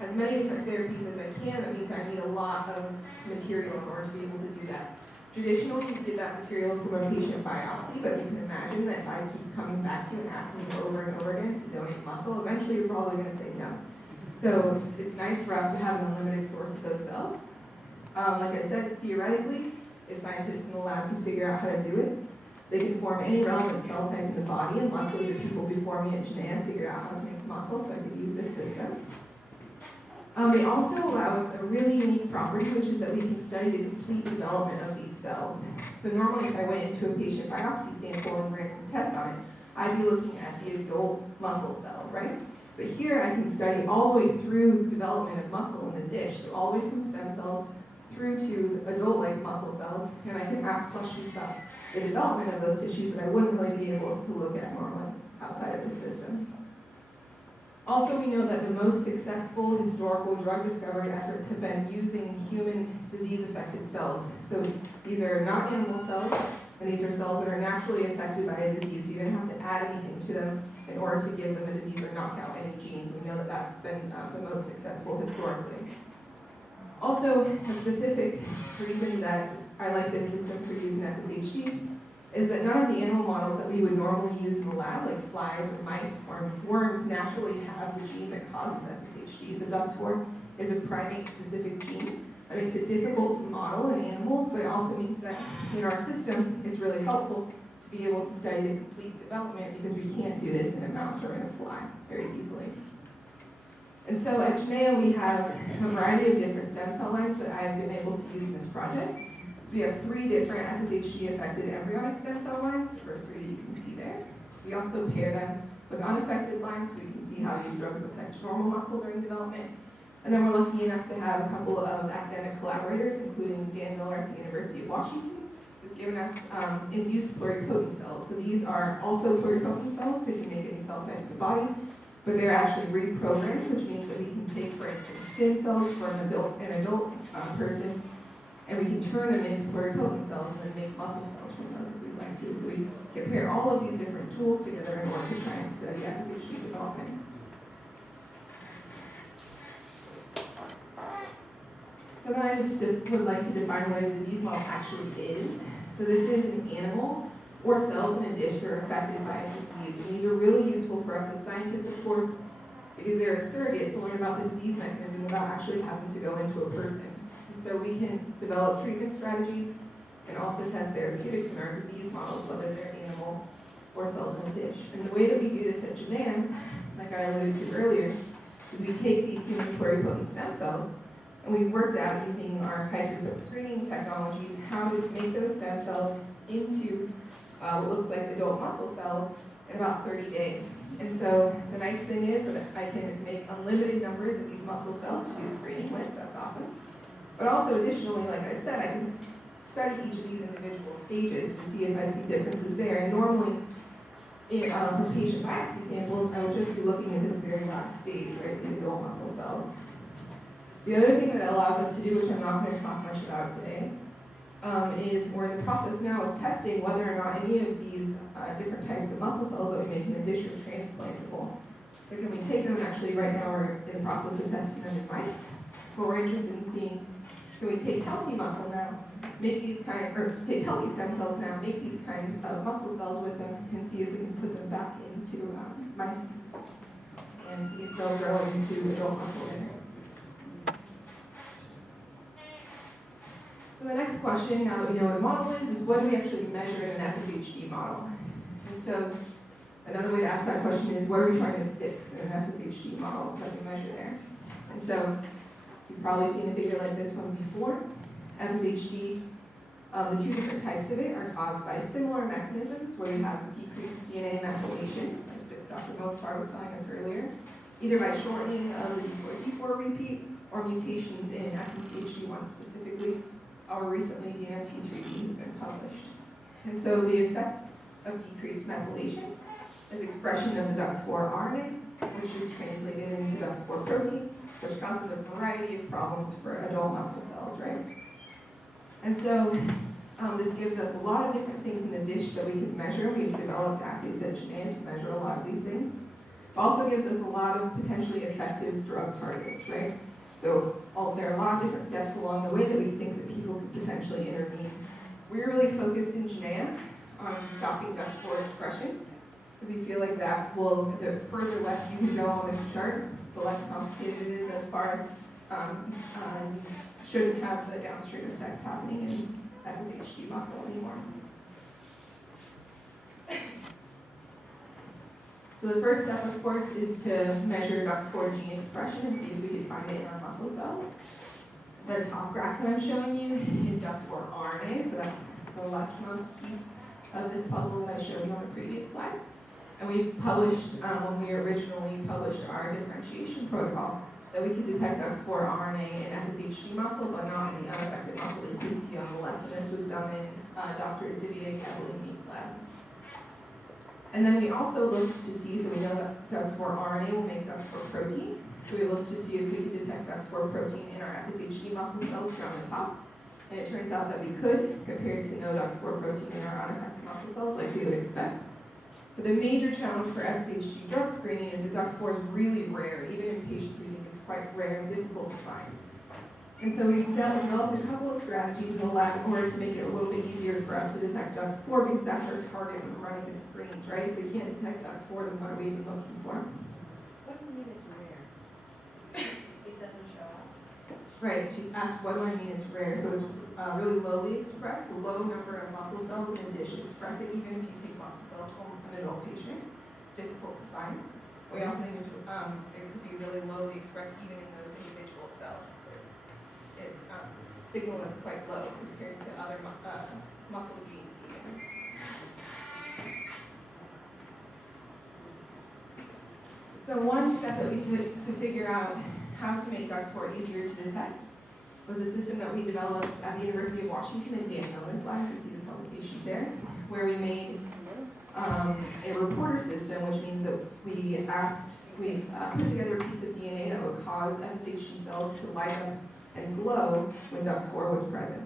as many different therapies as I can. That means I need a lot of material in order to be able to do that. Traditionally, you get that material from a patient biopsy, but you can imagine that if I keep coming back to you and asking you over and over again to donate muscle, eventually you're probably going to say no. So it's nice for us to have an unlimited source of those cells. Like I said, theoretically, if scientists in the lab can figure out how to do it, they can form any relevant cell type in the body, and luckily the people before me at Genea figured out how to make muscle, so I could use this system. They also allow us a really unique property, which is that we can study the complete development of these cells. So normally if I went into a patient biopsy sample and ran some tests on it, I'd be looking at the adult muscle cell, right? But here I can study all the way through development of muscle in the dish, so all the way from stem cells through to adult-like muscle cells, and I can ask questions about the development of those tissues that I wouldn't really be able to look at normally outside of the system. Also, we know that the most successful historical drug discovery efforts have been using human disease-affected cells. So these are not animal cells, and these are cells that are naturally affected by a disease, so you don't have to add anything to them in order to give them a disease or knock out any genes. We know that that's been the most successful historically. Also, a specific reason that I like this system for use in FSHD is that none of the animal models that we would normally use in the lab, like flies or mice or worms, naturally have the gene that causes FSHD. So DUX4 is a primate-specific gene. That makes it difficult to model in animals, but it also means that in our system, it's really helpful to be able to study the complete development because we can't do this in a mouse or in a fly very easily. And so at Genea, we have a variety of different stem cell lines that I've been able to use in this project. So we have 3 different FSHD-affected embryonic stem cell lines, the first 3 that you can see there. We also pair them with unaffected lines so we can see how these drugs affect normal muscle during development. And then we're lucky enough to have a couple of academic collaborators, including Dan Miller at the University of Washington, who's given us induced pluripotent cells. So these are also pluripotent cells. They can make any cell type in the body, but they're actually reprogrammed, which means that we can take, for instance, skin cells from an adult person, and we can turn them into pluripotent cells and then make muscle cells from those if we'd like to. So we can pair all of these different tools together in order to try and study FSHD development. So then I just would like to define what a disease model actually is. So this is an animal or cells in a dish that are affected by a disease. And these are really useful for us as scientists, of course, because they're a surrogate to learn about the disease mechanism without actually having to go into a person. So we can develop treatment strategies and also test therapeutics in our disease models, whether they're animal or cells in a dish. And the way that we do this at Genea like I alluded to earlier, is we take these human pluripotent stem cells and we worked out using our high-throughput screening technologies how to make those stem cells into what looks like adult muscle cells in about 30 days. And so the nice thing is that I can make unlimited numbers of these muscle cells to do screening with. That's awesome. But also additionally, like I said, I can study each of these individual stages to see if I see differences there. And normally, from patient biopsy samples, I would just be looking at this very last stage, right, the adult muscle cells. The other thing that it allows us to do, which I'm not going to talk much about today, is we're in the process now of testing whether or not any of these different types of muscle cells that we make in a dish are transplantable. So can we take them, and actually right now we're in the process of testing them in mice, but we're interested in seeing, can we take healthy muscle now, make these take healthy stem cells now, make these kinds of muscle cells with them, and see if we can put them back into mice, and see if they'll grow into adult muscle in there. So the next question, now that we know what a model is what do we actually measure in an FSHD model? And so another way to ask that question is, what are we trying to fix in an FSHD model that we measure there? And so you've probably seen a figure like this one before. FSHD, the two different types of it are caused by similar mechanisms where you have decreased DNA methylation, like Dr. Moskvar was telling us earlier, either by shortening of the E4Z4 repeat or mutations in SMCHD1 specifically, or recently DNMT3D has been published. And so the effect of decreased methylation is expression of the DUX4 RNA, which is translated into DUX4 protein, which causes a variety of problems for adult muscle cells, right? And so this gives us a lot of different things in the dish that we can measure. We've developed assays at Japan to measure a lot of these things. It also gives us a lot of potentially effective drug targets, right? So there are a lot of different steps along the way that we think that people could potentially intervene. We're really focused in Genea on stopping DUX4 expression, because we feel like that will, the further left you can go on this chart, the less complicated it is as far as you shouldn't have the downstream effects happening in FSHD muscle anymore. So the first step, of course, is to measure DUX4 gene expression and see if we can find it in our muscle cells. The top graph that I'm showing you is DUX4 RNA, so that's the leftmost piece of this puzzle that I showed you on the previous slide. And we published, when we originally published our differentiation protocol, that we can detect DUX4 RNA in FSHD muscle, but not in the unaffected muscle that you can see on the left. And this was done in Dr. Didier Gabellini's lab. And then we also looked to see, so we know that DUX4 RNA will make DUX4 protein. So we looked to see if we could detect DUX4 protein in our FSHD muscle cells here on the top. And it turns out that we could, compared to no DUX4 protein in our unaffected muscle cells like we would expect. But the major challenge for FSHD drug screening is that DUX4 is really rare. Even in patients, we think it's quite rare and difficult to find. And so we developed a couple of strategies in the lab in order to make it a little bit easier for us to detect DUX4, because that's our target when we're running the screens, right? If we can't detect DUX4, then what are we even looking for? What do you mean it's rare? It doesn't show up. Right, she's asked, what do I mean it's rare? So it's really lowly expressed, a low number of muscle cells in a dish express it, even if you take muscle cells from an adult patient. It's difficult to find. We also think it could be really lowly expressed even in those individual cells. So its signal is quite low compared to other muscle genes even. So one step that we took to figure out how to make DUX4 easier to detect was a system that we developed at the University of Washington in Dan Miller's lab. You can see the publication there, where we made a reporter system, which means that we put together a piece of DNA that would cause FSHD cells to light up and glow when DUX4 was present.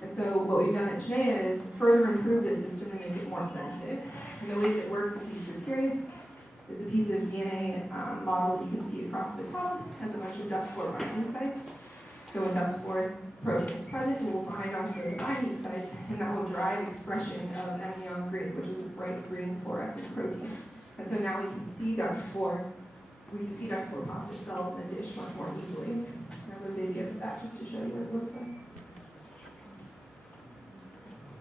And so what we've done at Genea is further improve this system to make it more sensitive. And the way that it works, in case you're curious, is a piece of DNA model you can see across the top has a bunch of DUX4 binding sites. So when DUX4's protein is present, it will bind onto those binding sites, and that will drive expression of amnion grid, which is a bright green fluorescent protein. And so now we can see DUX4 positive cells in the dish much more easily. I have a video of that just to show you what it looks like.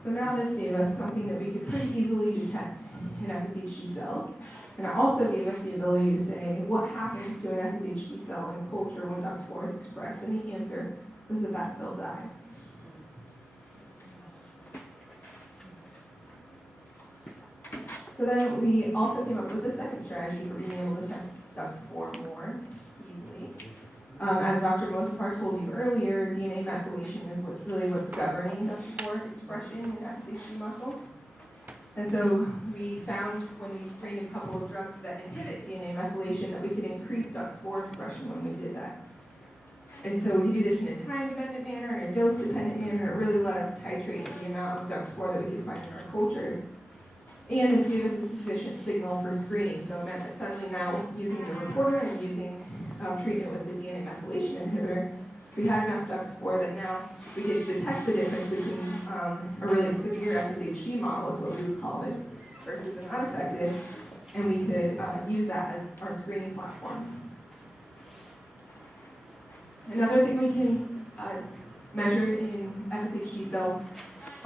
So now this gave us something that we could pretty easily detect in FSHD cells. And it also gave us the ability to say what happens to an FSHD cell in culture when DUX4 is expressed, and the answer was that that cell dies. So then we also came up with the second strategy for being able to detect DUX4 more easily. As Dr. Mosapar told you earlier, DNA methylation is really what's governing DUX4 expression in FSHD muscle. And so we found when we screened a couple of drugs that inhibit DNA methylation that we could increase DUX4 expression when we did that. And so we could do this in a time-dependent manner, in a dose-dependent manner. It really let us titrate the amount of DUX4 that we could find in our cultures. And this gave us a sufficient signal for screening. So it meant that suddenly now, using the reporter and using treatment with the DNA methylation inhibitor, we had enough DUX4 that now we could detect the difference between a really severe FSHD model, is what we would call this, versus an unaffected, and we could use that as our screening platform. Another thing we can measure in FSHD cells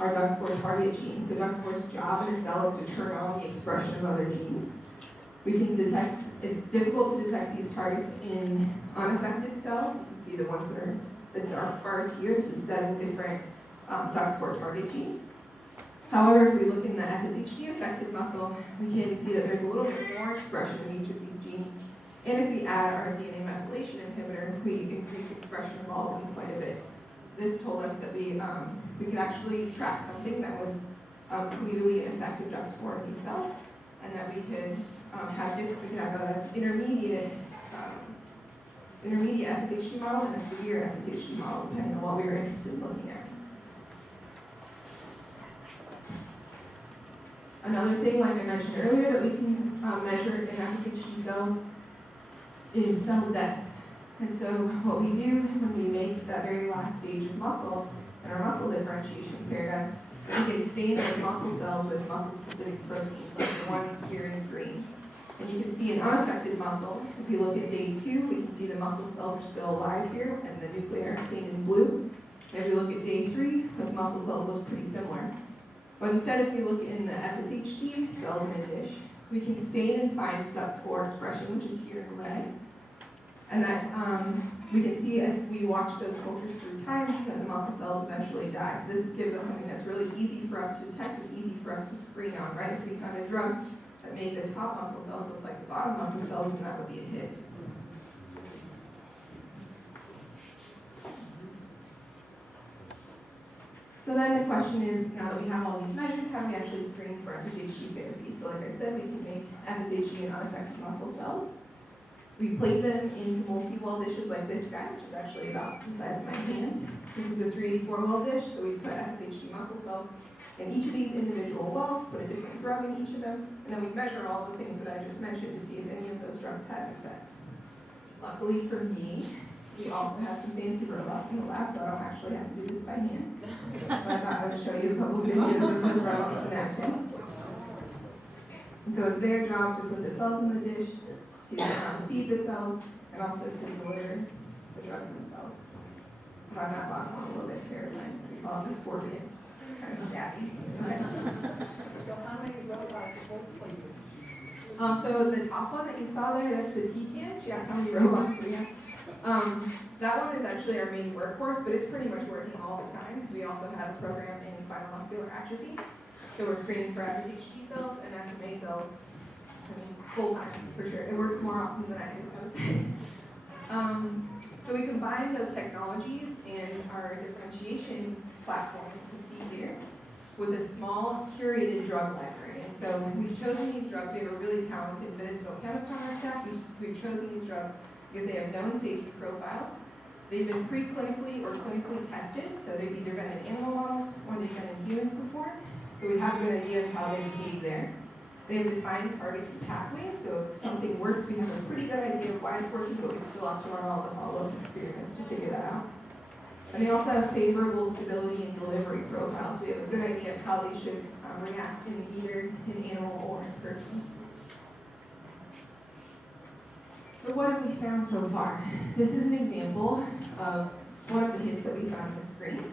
are DUX4 target genes. So DUX4's job in a cell is to turn on the expression of other genes. We can detect, it's difficult to detect these targets in unaffected cells. You can see the ones that are the dark bars here. This is 7 different DUX4 target genes. However, if we look in the FSHD affected muscle, we can see that there's a little bit more expression in each of these genes. And if we add our DNA methylation inhibitor, we increase expression of all of them quite a bit. So this told us that we could actually track something that was clearly an effective DUX4 in these cells, and that we could have an intermediate FSHD model and a severe FSHD model, depending on what we were interested in looking at. Another thing, like I mentioned earlier, that we can measure in FSHD cells is cell death. And so what we do when we make that very last stage of muscle in our muscle differentiation paradigm, we can stain those muscle cells with muscle-specific proteins, like the one here in green. And you can see in unaffected muscle, if you look at day 2, we can see the muscle cells are still alive here, and the nuclei are stained in blue. And if we look at day 3, those muscle cells look pretty similar. But instead, if we look in the FSHD cells in a dish, we can stain and find DUX4 expression, which is here in red. And that we can see if we watch those cultures through time, that the muscle cells eventually die. So this gives us something that's really easy for us to detect and easy for us to screen on, right? If we found a drug that made the top muscle cells look like the bottom muscle cells, then that would be a hit. So then the question is, now that we have all these measures, how do we actually screen for FSHD therapy? So like I said, we can make FSHD in unaffected muscle cells. We plate them into multi-well dishes like this guy, which is actually about the size of my hand. This is a 384-well dish, so we put FSHD muscle cells in each of these individual wells, put a different drug in each of them, and then we measure all the things that I just mentioned to see if any of those drugs had an effect. Luckily for me, we also have some fancy robots in the lab, so I don't actually have to do this by hand. So I thought I would show you a couple videos of those robots in action. And so it's their job to put the cells in the dish, to feed the cells, and also to deliver the drugs themselves. If I'm not bottom one, a little bit terrifying. We call it the scorpion. Kind of scabby. So how many robots work for you? So the top one that you saw there, that's the TCAN. She asked how many robots we have. That one is actually our main workhorse, but it's pretty much working all the time because we also have a program in spinal muscular atrophy. So we're screening for FSHD cells and SMA cells. I mean, full time for sure. It works more often than I do, I would say. So we combine those technologies and our differentiation platform, you can see here, with a small curated drug library. And so we've chosen these drugs. We have a really talented medicinal chemist on our staff. We've chosen these drugs because they have known safety profiles. They've been preclinically or clinically tested, so they've either been in animal models or they've been in humans before. So we have a good idea of how they behave there. They have defined targets and pathways, so if something works, we have a pretty good idea of why it's working, but we still have to run all the follow-up experiments to figure that out. And they also have favorable stability and delivery profiles, so we have a good idea of how they should react in either an animal or in person. So what have we found so far? This is an example of one of the hits that we found on the screen.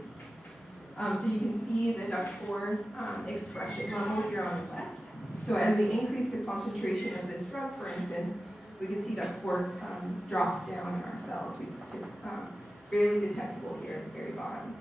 So you can see the DUX4 expression level here on the left. So as we increase the concentration of this drug, for instance, we can see DUX4 drops down in our cells. It's barely detectable here at the very bottom.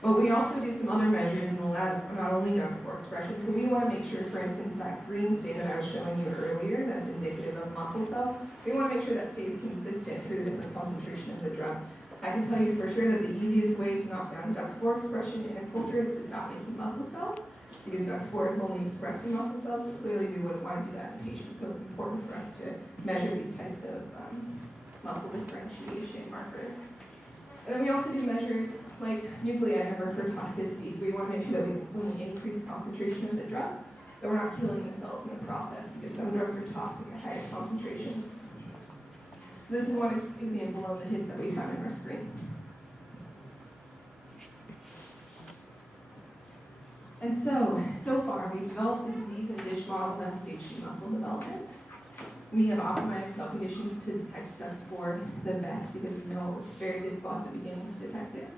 But we also do some other measures in the lab, not only DUX4 expression. So we want to make sure, for instance, that green stain that I was showing you earlier, that's indicative of muscle cells, we want to make sure that stays consistent through the different concentration of the drug. I can tell you for sure that the easiest way to knock down DUX4 expression in a culture is to stop making muscle cells, because DUX4 is only expressed in muscle cells, but clearly we wouldn't want to do that in patients. So it's important for us to measure these types of muscle differentiation markers. And then we also do measures like nuclei number for toxicity. So we want to make sure that when we increase concentration of the drug, that we're not killing the cells in the process, because some drugs are toxic at the highest concentration. This is one example of the hits that we found in our screen. And so far, we've developed a disease and dish model of FSHD muscle development. We have optimized cell conditions to detect DUX4 the best, because we know it's very difficult at the beginning to detect it.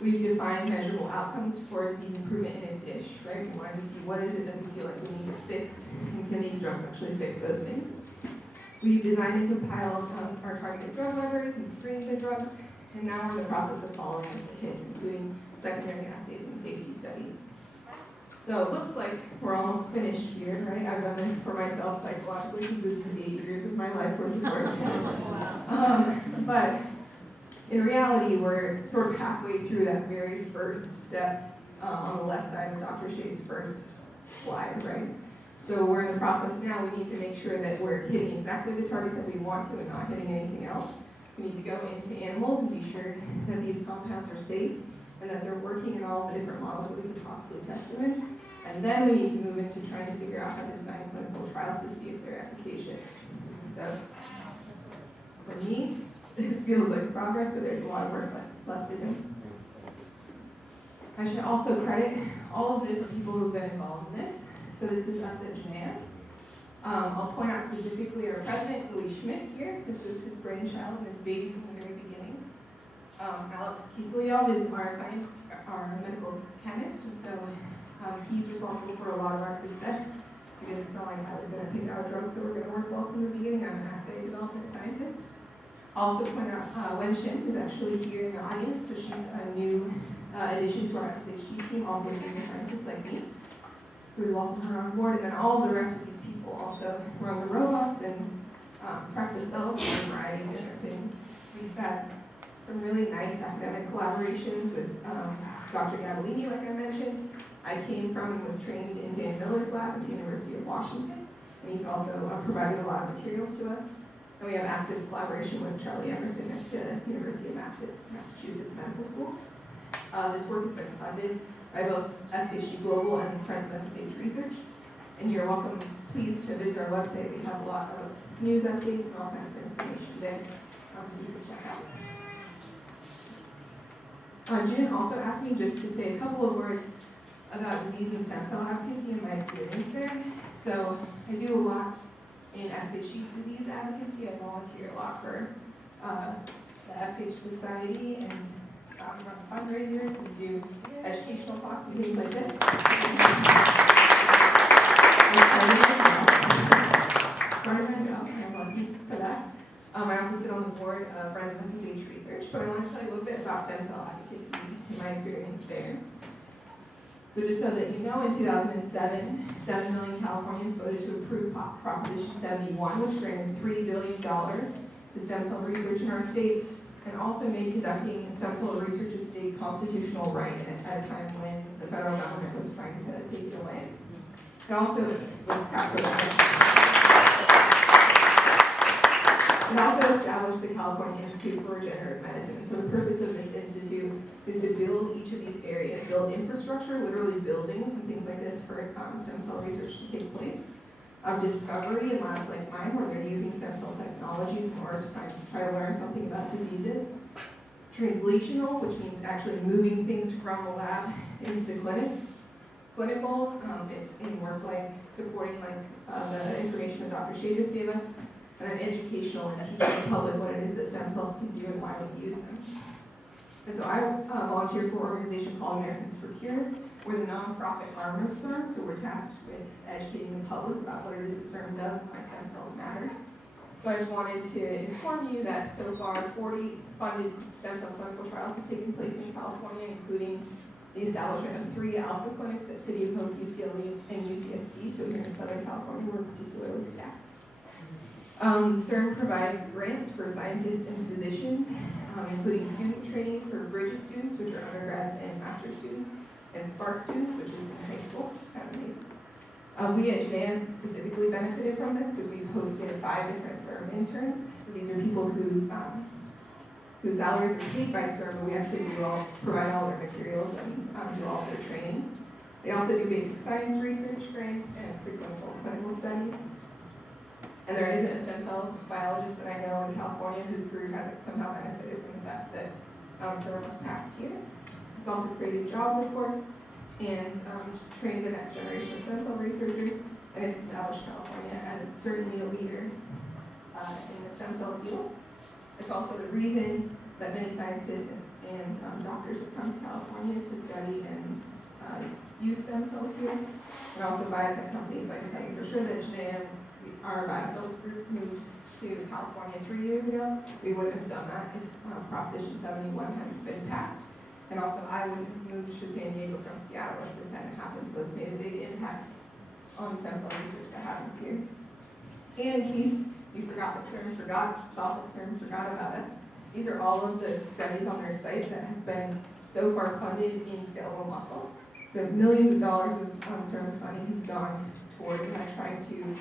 We've defined measurable outcomes for disease improvement in a dish, right? We wanted to see what is it that we feel like we need to fix, and can these drugs actually fix those things? We've designed and compiled our targeted drug libraries and screened the drugs, and now we're in the process of following the hits, including secondary assays and safety studies. So it looks like we're almost finished here, right? I've done this for myself psychologically, because this is 8 years of my life worth of work. But in reality, we're sort of halfway through that very first step on the left side of Dr. Shieh's first slide, right? So we're in the process now. We need to make sure that we're hitting exactly the target that we want to and not hitting anything else. We need to go into animals and be sure that these compounds are safe and that they're working in all the different models that we could possibly test them in. And then we need to move into trying to figure out how to design clinical trials to see if they're efficacious. So for me, this feels like progress, but there's a lot of work left to do. I should also credit all of the different people who have been involved in this. So this is us at Genea. I'll point out specifically our president, Louis Schmidt here. This was his brainchild and his baby from the very beginning. Alex Kiselyov is our medical chemist, and so he's responsible for a lot of our success, because it's not like I was going to pick out drugs that were going to work well from the beginning. I'm an assay development scientist. I'll also point out Wen Shin is actually here in the audience, so she's a new addition to our FSHD team, also a senior scientist like me. So we welcome her on board, and then all of the rest of these people also run the robots and prep the cells and a variety of different things. We've had some really nice academic collaborations with Dr. Gabolini, like I mentioned. I came from and was trained in Dan Miller's lab at the University of Washington, and he's also provided a lot of materials to us. And we have active collaboration with Charlie Emerson at the University of Massachusetts Medical School. This work has been funded by both FSHD Global and Friends of FSH Research. And you're welcome, please, to visit our website. We have a lot of news updates and all kinds of information there for you to check out. June also asked me just to say a couple of words about disease and stem cell advocacy and my experience there. So I do a lot in FSHD disease advocacy. I volunteer a lot for the FSH Society and run fundraisers and do educational talks and things like this. Part of my job, I'm lucky for that. I also sit on the board of Friends of FSH Research, but I want to tell you a little bit about stem cell advocacy and my experience there. So just so that you know, in 2007, 7 million Californians voted to approve Proposition 71, which granted $3 billion to stem cell research in our state, and also made conducting stem cell research a state constitutional right at a time when the federal government was trying to take it away. It also was It also established the California Institute for Regenerative Medicine. So the purpose of this institute is to build each of these areas, build infrastructure, literally buildings and things like this for stem cell research to take place. Discovery in labs like mine, where they're using stem cell technologies in order to try to learn something about diseases. Translational, which means actually moving things from the lab into the clinic. Clinical, in work like supporting the information that Dr. Shieh just gave us. And then educational, and teaching the public what it is that stem cells can do and why we use them. And so I volunteer for an organization called Americans for Cures, We're the nonprofit arm of CERN, so we're tasked with educating the public about what it is that CERN does and why stem cells matter. So I just wanted to inform you that so far 40 funded stem cell clinical trials have taken place in California, including the establishment of 3 alpha clinics at City of Hope, UCLA, and UCSD. So here in Southern California, we're particularly stacked. CERN provides grants for scientists and physicians, including student training for Bridges students, which are undergrads and master's students, and Spark students, which is in high school, which is kind of amazing. We at JAN specifically benefited from this because we've hosted 5 different CERN interns. So these are people whose salaries are paid by CERN, but we actually provide all their materials and do all their training. They also do basic science research grants and preclinical clinical studies. And there isn't a stem cell biologist that I know in California whose career hasn't somehow benefited from the fact that CERN was passed here. It's also created jobs, of course, and trained the next generation of stem cell researchers, and it's established California as certainly a leader in the stem cell field. It's also the reason that many scientists and doctors have come to California to study and use stem cells here, and also biotech companies. I can tell you for sure that JAN, our biocells group, moved to California 3 years ago. We wouldn't have done that if Proposition 71 hadn't been passed. And also, I wouldn't have moved to San Diego from Seattle if this hadn't happened, so it's made a big impact on stem cell research that happens here. And in case you thought that CERN forgot about us, these are all of the studies on their site that have been so far funded in skeletal muscle. So millions of dollars of CERN's funding has gone toward trying to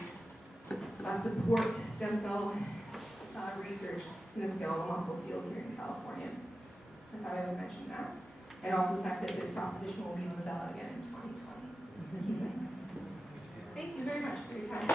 support stem cell research in the skeletal muscle field here in California. So I thought I would mention that. And also the fact that this proposition will be on the ballot again in 2020. So keep that in mind. Thank you very much for your time.